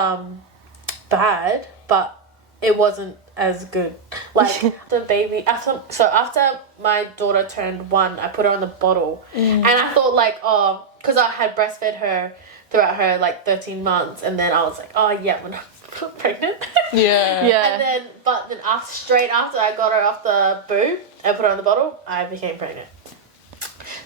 bad, but it wasn't as good. Like the baby after my daughter turned 1, I put her on the bottle, and I thought like, oh, because I had breastfed her throughout her like 13 months, and then I was like, oh yeah, when I'm pregnant. Yeah. And then, straight after I got her off the boob and put her on the bottle, I became pregnant.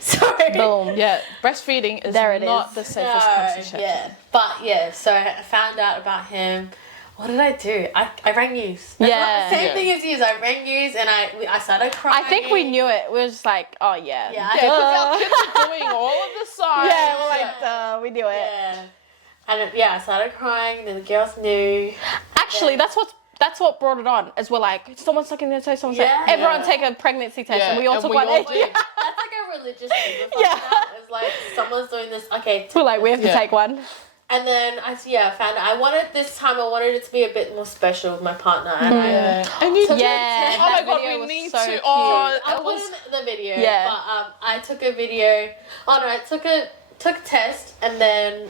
Sorry. Boom. Yeah, breastfeeding is not the safest contraception. Yeah. But so I found out about him. What did I do? I rang yous. Same thing as yous. I rang yous and I started crying. I think we knew it. We were just like, oh yeah. Yeah. Because our kids are doing all of the signs. Yeah, we're like, duh, we knew it. Yeah. And I started crying, and then the girls knew. Actually, that's what brought it on. As we're like, someone's sucking their toe, someone's like, everyone take a pregnancy test, and we all took one. That's like a religious thing. It's like someone's doing this. Okay. We're like, we have to take one. And then I found out I wanted it to be a bit more special with my partner, and and you took oh my god, we need to. I put in the video. Yeah. But I took a video. Oh no, I took a test, and then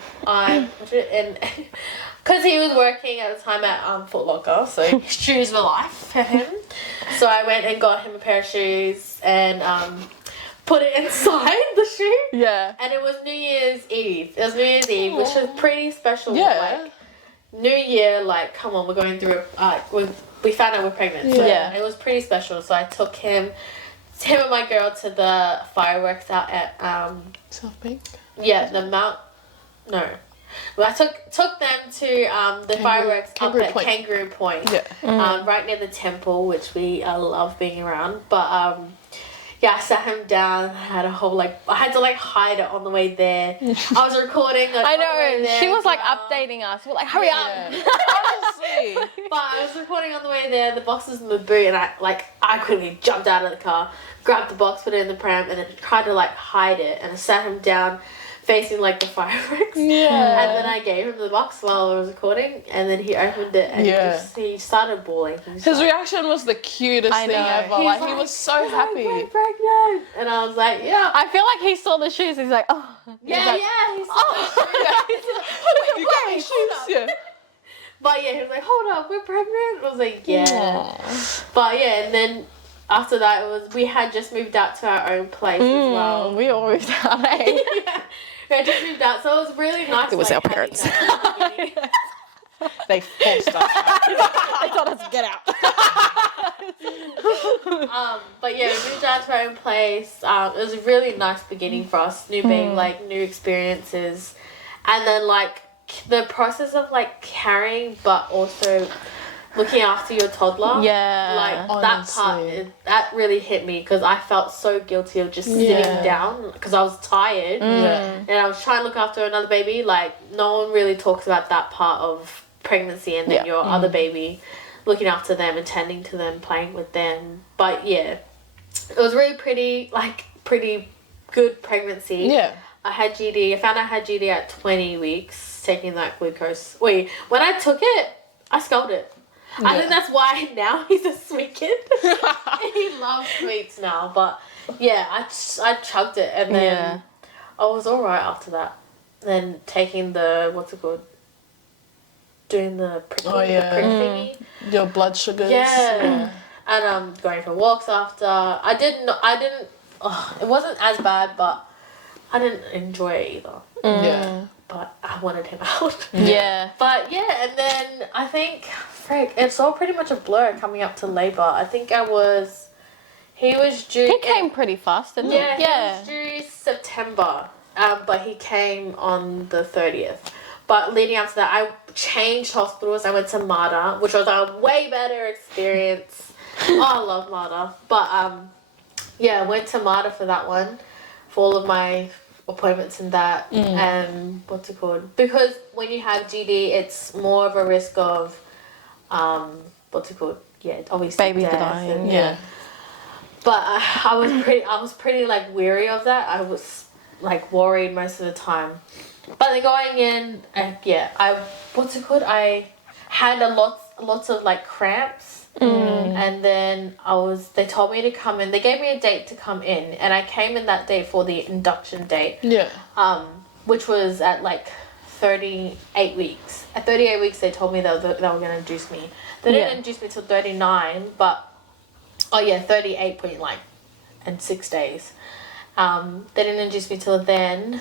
because he was working at the time at Foot Locker, so shoes were life for him. So I went and got him a pair of shoes and put it inside the shoe. Yeah. And it was New Year's Eve. It was New Year's Eve, which was pretty special. Yeah. Like, New Year, like, come on, we're going through we found out we're pregnant. So it was pretty special. So I took him and my girl to the fireworks out at South Bank. Yeah, the Mount. No, well, I took them to the fireworks up at Kangaroo Point. Yeah. Right near the temple, which we love being around. But I sat him down. I had I had to hide it on the way there. I was recording. I know. She was updating us. We're like, hurry up. Honestly. But I was recording on the way there. The box was in the boot, and I quickly jumped out of the car, grabbed the box, put it in the pram, and then tried to hide it. And I sat him down, facing the fireworks. Yeah. And then I gave him the box while I was recording, and then he opened it, and he started bawling. His reaction was the cutest thing ever. He was so happy. I'm pregnant, and I was like, yeah. I feel like he saw the shoes. He's like, oh. He saw the shoes. You got me shoes. Yeah. But he was like, hold up, we're pregnant. I was like, yeah. But and then after that, we had just moved out to our own place as well. We all moved out, eh? We had just moved out, so it was really nice. It was like, our having parents. that at the beginning. They forced us out. They told us to get out. But yeah, we moved out to our own place. It was a really nice beginning for us, new experiences, and then like the process of like carrying, but also looking after your toddler. Yeah. Like Honestly. that part, that really hit me because I felt so guilty of just sitting down because I was tired and I was trying to look after another baby. Like no one really talks about that part of pregnancy and then your other baby, looking after them and tending to them, playing with them. But yeah, it was really pretty good pregnancy. Yeah. I had GD. I found I had GD at 20 weeks, taking that glucose. Wait, when I took it, I sculled it. I think that's why now he's a sweet kid. He loves sweets now. But yeah, I chugged it and then I was alright after that. Then taking the, what's it called? Doing the prick, the prick thingy. Your blood sugars. Yeah. And going for walks after. I didn't, it wasn't as bad, but I didn't enjoy it either. Yeah. But I wanted him out. Yeah. But yeah, and then I think, it's all pretty much a blur coming up to labour. I think he was due. He came pretty fast, didn't he? Yeah, he was due September, but he came on the 30th. But leading up to that, I changed hospitals. I went to Mater, which was a way better experience. I love Mater. But I went to Mater for that one, for all of my appointments and that. And what's it called? Because when you have GD, it's more of a risk of what's it called? Yeah, obviously Baby death dying. and, But I was pretty like weary of that. I was like worried most of the time. But then going in, what's it called? I had lots of like cramps, and then they told me to come in. They gave me a date to come in, and I came in that day for the induction date. Yeah. Which was at like 38 weeks. At 38 weeks, they told me they were going to induce me. They didn't induce me till 39, but 38 point like, and 6 days. They didn't induce me till then.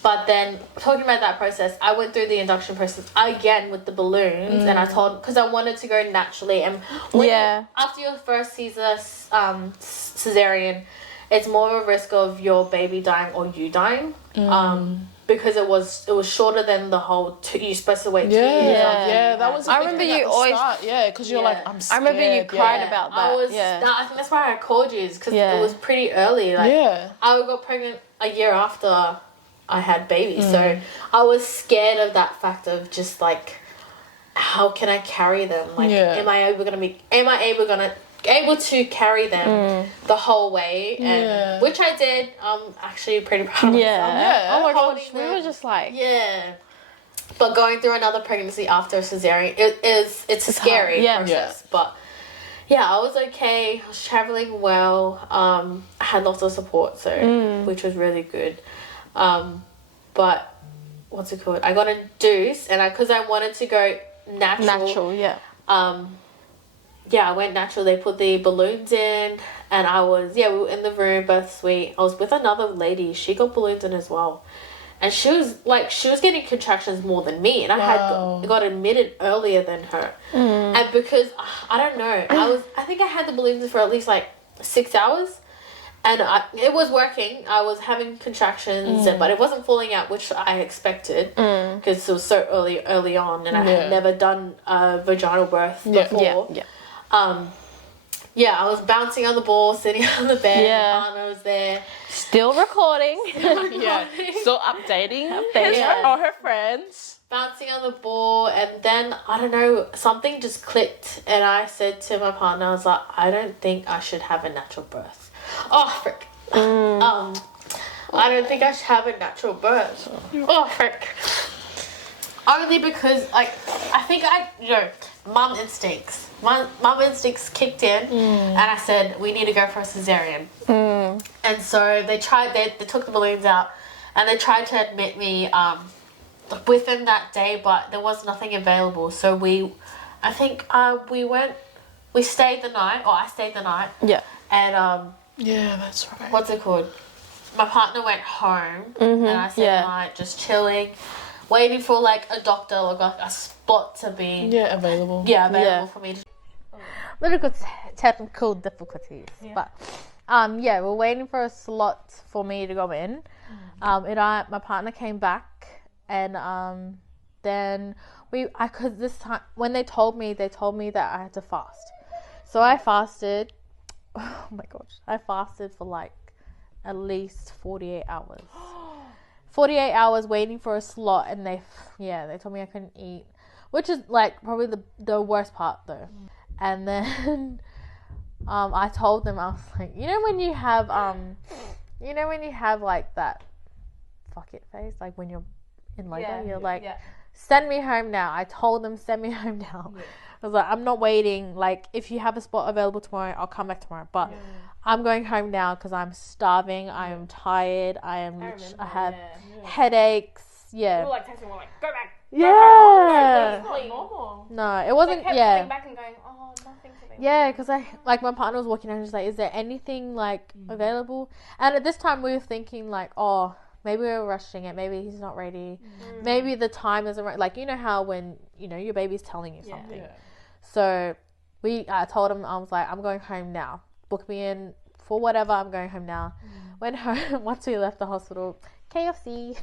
But then, talking about that process, I went through the induction process again with the balloons, and I told, because I wanted to go naturally, and after your first cesarean, it's more of a risk of your baby dying or you dying, because it was shorter than the whole. You're supposed to wait 2 years. Yeah, that was. I remember you always. because you're like, I'm scared. I remember you cried about that. I think that's why I called you, because it was pretty early. Like, I got pregnant a year after I had babies, so I was scared of that fact of just like, how can I carry them? Like, am I able to carry them the whole way? And which I did. I'm actually pretty proud of myself. Oh my gosh, we were just like. Yeah. But going through another pregnancy after a cesarean, it's a scary process. But yeah, I was okay. I was traveling well. I had lots of support, which was really good. But what's it called? I got induced, and because I wanted to go natural. I went natural. They put the balloons in, and I was we were in the room, birth suite. I was with another lady. She got balloons in as well, and she was getting contractions more than me, and I got admitted earlier than her. And because I don't know, I think I had the balloons in for at least like 6 hours. And it was working. I was having contractions, but it wasn't falling out, which I expected, because it was so early on, and I had never done a vaginal birth before. I was bouncing on the ball, sitting on the bed. My partner was there. Still recording. Still updating all her friends. Bouncing on the ball, and then, I don't know, something just clicked, and I said to my partner, I was like, I don't think I should have a natural birth. Oh, frick. I don't think I should have a natural birth. Oh, frick. Only because, like, I think mum instincts. Mum instincts kicked in, and I said, we need to go for a cesarean. And so they took the balloons out, and they tried to admit me within that day, but there was nothing available. So we went we stayed the night, or I stayed the night. Yeah. And Yeah, that's right. what's it called? My partner went home, and I stayed the night, just chilling, waiting for like a doctor or like a spot to be available. available for me to. Little technical difficulties, but we're waiting for a slot for me to go in. My partner came back, and then cause this time when they told me that I had to fast, so I fasted. Oh my gosh, I fasted for like at least 48 hours. 48 hours waiting for a slot, and they told me I couldn't eat, which is like probably the worst part though. And then I told them, I was like, you know when you have like that fuck it face, like when you're in labor, you're like, send me home now. I told them, send me home now. I was like, I'm not waiting. Like, if you have a spot available tomorrow, I'll come back tomorrow. But I'm going home now because I'm starving. I am tired. I have headaches. Yeah. We were like texting, we're like, go back. Yeah. Go, please, normal. No, it wasn't. They kept coming back and going, oh, nothing's available. Yeah, because my partner was walking out and was like, is there anything like available? And at this time we were thinking like, oh, maybe we're rushing it. Maybe he's not ready. Maybe the time isn't right. Like, you know how when, your baby's telling you something. Yeah. So I told him, I was like, I'm going home now. Book me in for whatever. I'm going home now. Went home. Once we left the hospital, KFC.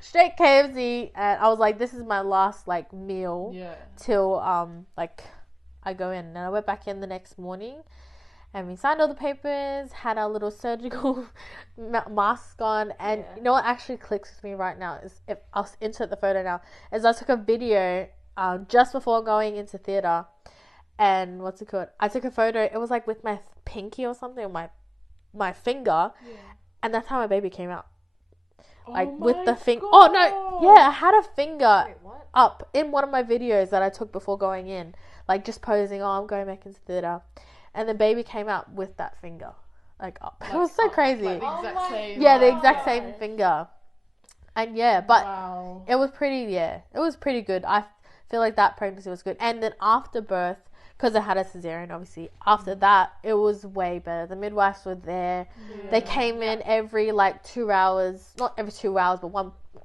Straight KFC. And I was like, this is my last like meal till I go in. And I went back in the next morning. And we signed all the papers, had our little surgical mask on. And you know what actually clicks with me right now is, if I'll insert the photo now, is I took a video just before going into theatre. And what's it called? I took a photo. It was like with my pinky or something, or my finger. Yeah. And that's how my baby came out. Like with the finger. Oh no. Yeah, I had a finger up in one of my videos that I took before going in. Like just posing, I'm going back into theatre. And the baby came out with that finger, like up. Like, it was so crazy. Like the exact same. Yeah, the exact same finger. And but it was pretty. Yeah, it was pretty good. I feel like that pregnancy was good. And then after birth, because I had a cesarean, obviously. After that, it was way better. The midwives were there. Yeah. They came in every like 2 hours, not every 2 hours, but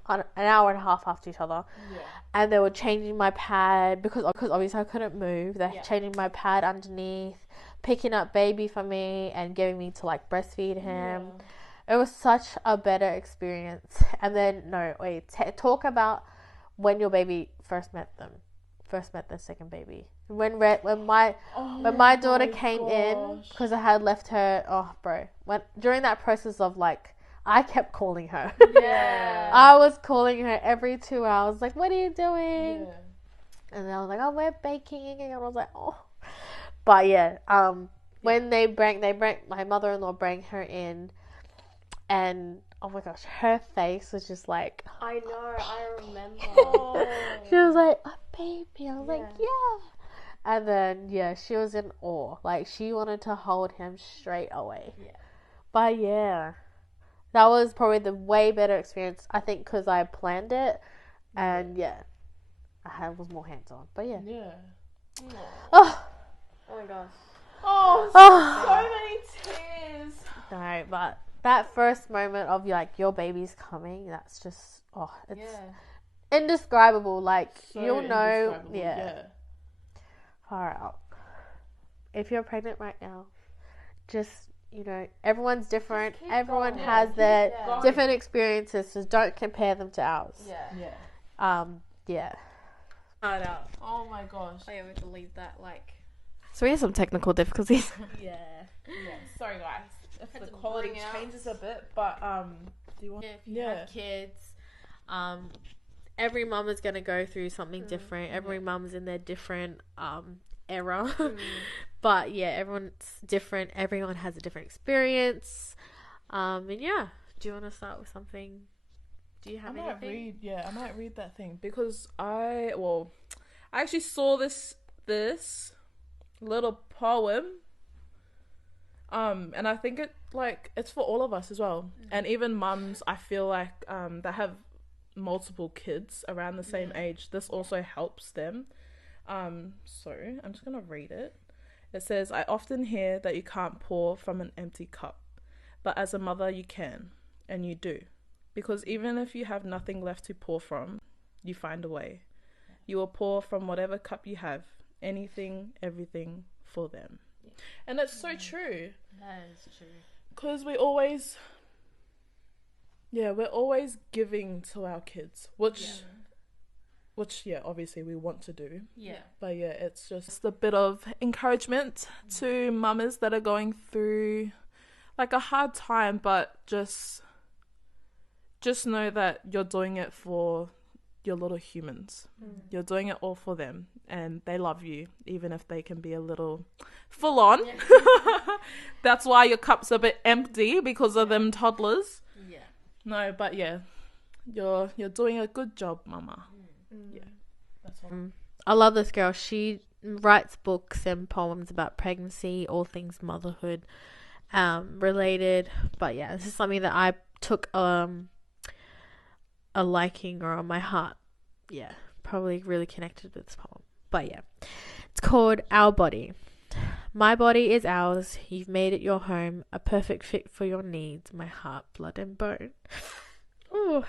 an hour and a half after each other. Yeah. And they were changing my pad because obviously I couldn't move. They're changing my pad underneath, picking up baby for me and getting me to like breastfeed him. It was such a better experience. And then talk about when your baby first met the second baby. When my daughter came in, because I had left her, during that process of like, I kept calling her. Yeah. I was calling her every 2 hours, like, what are you doing? Yeah. And I was like, oh, we're baking. And I was like, oh. But yeah, when they bring my mother-in-law bring her in, and oh my gosh, her face was just like, I know, I remember. She was like, a baby. I was like, yeah. And then she was in awe. Like, she wanted to hold him straight away. Yeah. But yeah, that was probably the way better experience, I think, because I planned it, and I was more hands-on. But yeah. Oh my gosh. So many tears. No, but that first moment of like your baby's coming, that's just it's indescribable. Like, so you'll know, far out. If you're pregnant right now, just everyone's different. Everyone has their different experiences, so don't compare them to ours. I know. Oh my gosh. I have to leave that like. So we have some technical difficulties. Sorry guys, if the quality changes a bit, but do you want? If you have kids, every mum is gonna go through something different. Every mum's in their different era, but everyone's different. Everyone has a different experience. And do you want to start with something? Do you have anything? I might read that thing because I actually saw this little poem, and I think it's for all of us as well, and even mums. I feel like that have multiple kids around the same age. This also helps them. So I'm just gonna read it. It says, I often hear that you can't pour from an empty cup, but as a mother you can, and you do. Because even if you have nothing left to pour from, you find a way. You will pour from whatever cup you have, anything, everything for them. And that's so true. That is true. Because we're always giving to our kids, which obviously we want to do. Yeah. But yeah, it's just a bit of encouragement to mamas that are going through like a hard time, but just know that you're doing it for your little humans. You're doing it all for them, and they love you, even if they can be a little full on. Yeah. That's why your cup's a bit empty, because of them toddlers. Yeah. No, but yeah, you're doing a good job, mama. Yeah, that's all. I love this girl. She writes books and poems about pregnancy, all things motherhood related. But yeah, this is something that I took a liking or on my heart. Yeah, probably really connected with this poem. But yeah, it's called Our Body. My body is ours. You've made it your home, a perfect fit for your needs. My heart, blood, and bone. Ooh.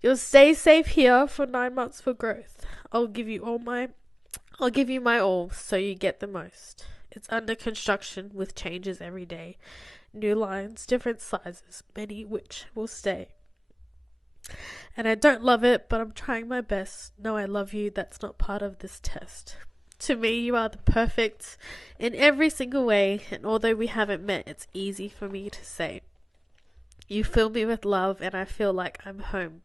You'll stay safe here for 9 months for growth. I'll give you my all, so you get the most. It's under construction with changes every day. New lines, different sizes, many which will stay. And I don't love it, but I'm trying my best. No, I love you. That's not part of this test. To me, you are the perfect in every single way. And although we haven't met, it's easy for me to say. You fill me with love, and I feel like I'm home.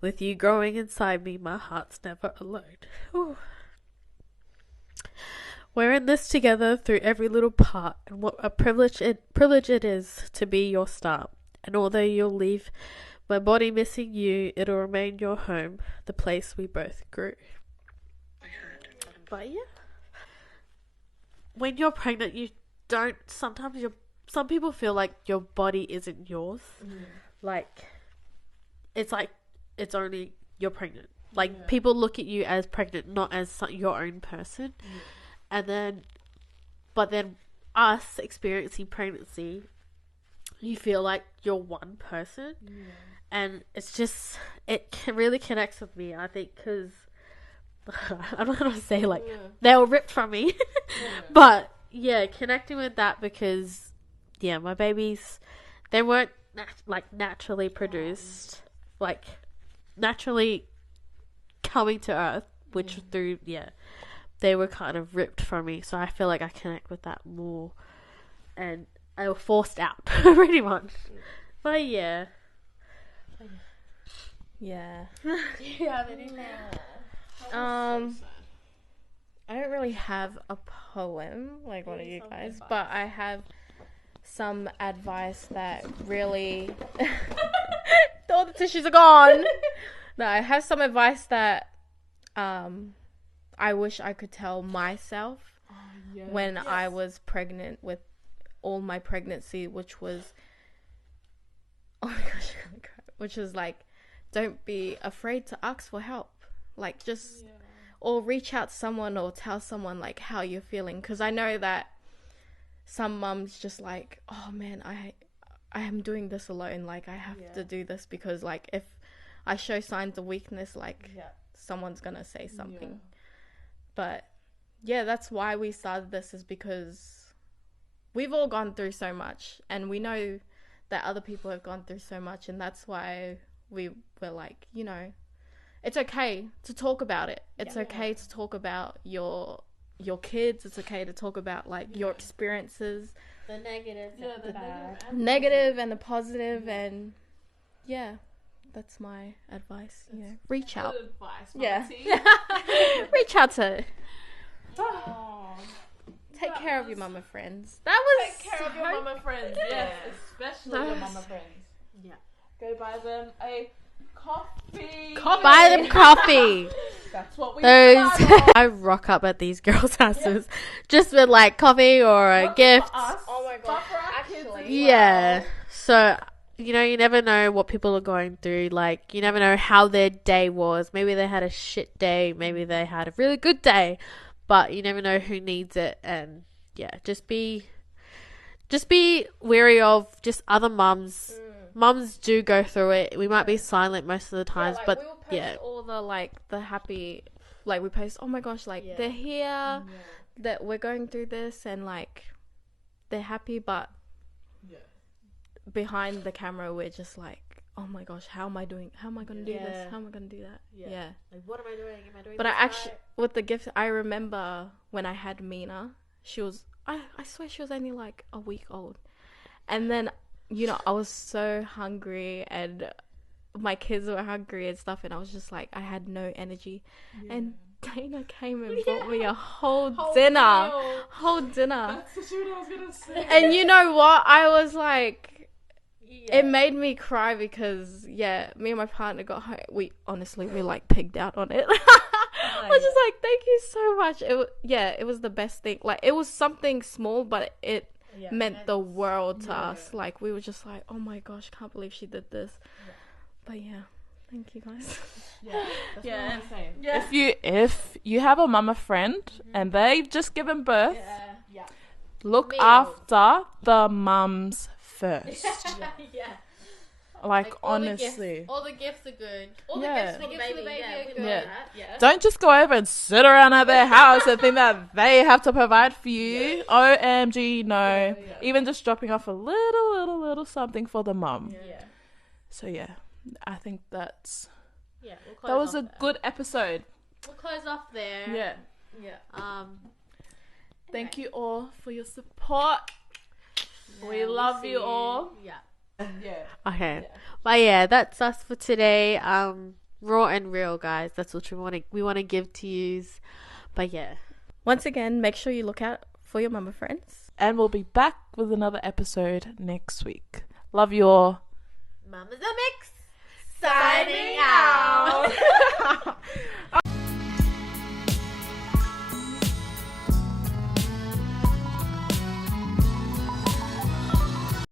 With you growing inside me, my heart's never alone. Ooh. We're in this together through every little part, and what a privilege it is to be your star. And although you'll leave my body missing you, it'll remain your home, the place we both grew. But yeah, when you're pregnant, you don't. Some people feel like your body isn't yours. Like it's only you're pregnant. Like people look at you as pregnant, not as your own person. But then us experiencing pregnancy, you feel like you're one person. And it's just, really connects with me, I think, because I'm not going to say like they were ripped from me. But yeah, connecting with that because, yeah, my babies, they weren't naturally produced, like naturally coming to earth, which through, they were kind of ripped from me. So I feel like I connect with that more. And I was forced out, pretty much. But yeah. Yeah. Do you have anything? I don't really have a poem like one of you guys, but I have some advice that really all the tissues are gone. No, I have some advice that I wish I could tell myself when I was pregnant with all my pregnancy, which was which is like, don't be afraid to ask for help. Like just or reach out to someone or tell someone like how you're feeling, because I know that some mums just like, oh man, I am doing this alone, like I have to do this because like if I show signs of weakness, like someone's gonna say something. But yeah, that's why we started this, is because we've all gone through so much and we know that other people have gone through so much, and that's why we were like, you know, it's okay to talk about it. It's okay to talk about your kids. It's okay to talk about like your experiences, The negative, the bad. negative and the positive, and that's my advice. You know, reach out. Reach out to. Take care of your mama friends. That was Take care of your mama friends. Yes, especially your mama friends. Yeah. Go buy them a coffee. Buy them coffee. That's what we Those do. I rock up at these girls' houses just with like coffee or a gift. Oh my god. Actually. Yeah. So, you know, you never know what people are going through. Like, you never know how their day was. Maybe they had a shit day. Maybe they had a really good day. but you never know who needs it. And yeah, just be wary of just other mums. Mums do go through it. We might be silent most of the times, like, but we will post all the like the happy, like we post, oh my gosh, like they're here, that we're going through this, and like they're happy, but behind the camera we're just like, oh my gosh, how am I doing? How am I gonna do this? How am I gonna do that? Yeah. Like, what am I doing? Am I doing? But I actually, with the gift, I remember when I had Mina, she was, I swear she was only like a week old, and then, you know, I was so hungry and my kids were hungry and stuff, and I was just like, I had no energy, and Dana came and bought me a whole dinner. Whole dinner. That's the shit I was gonna say. And you know what? I was like, it made me cry because, me and my partner got home. We like pigged out on it. I was just like, thank you so much. It was the best thing. Like, it was something small, but it meant the world to us. Like, we were just like, oh my gosh, can't believe she did this. But thank you guys. If you have a mama friend and they've just given birth, look after the mums first. Like honestly, all the gifts are good. All the gifts for the baby, are good. Yeah. Don't just go over and sit around at their house and think that they have to provide for you. OMG, no. Even just dropping off a little something for the mum. So I think that was a good episode. We'll close off there. Thank you all for your support. We love you all. Okay. But that's us for today. Raw and real, guys. That's what we want to give to you. But once again, make sure you look out for your mama friends. And we'll be back with another episode next week. Love you all. Mama's a Mix. Signing out.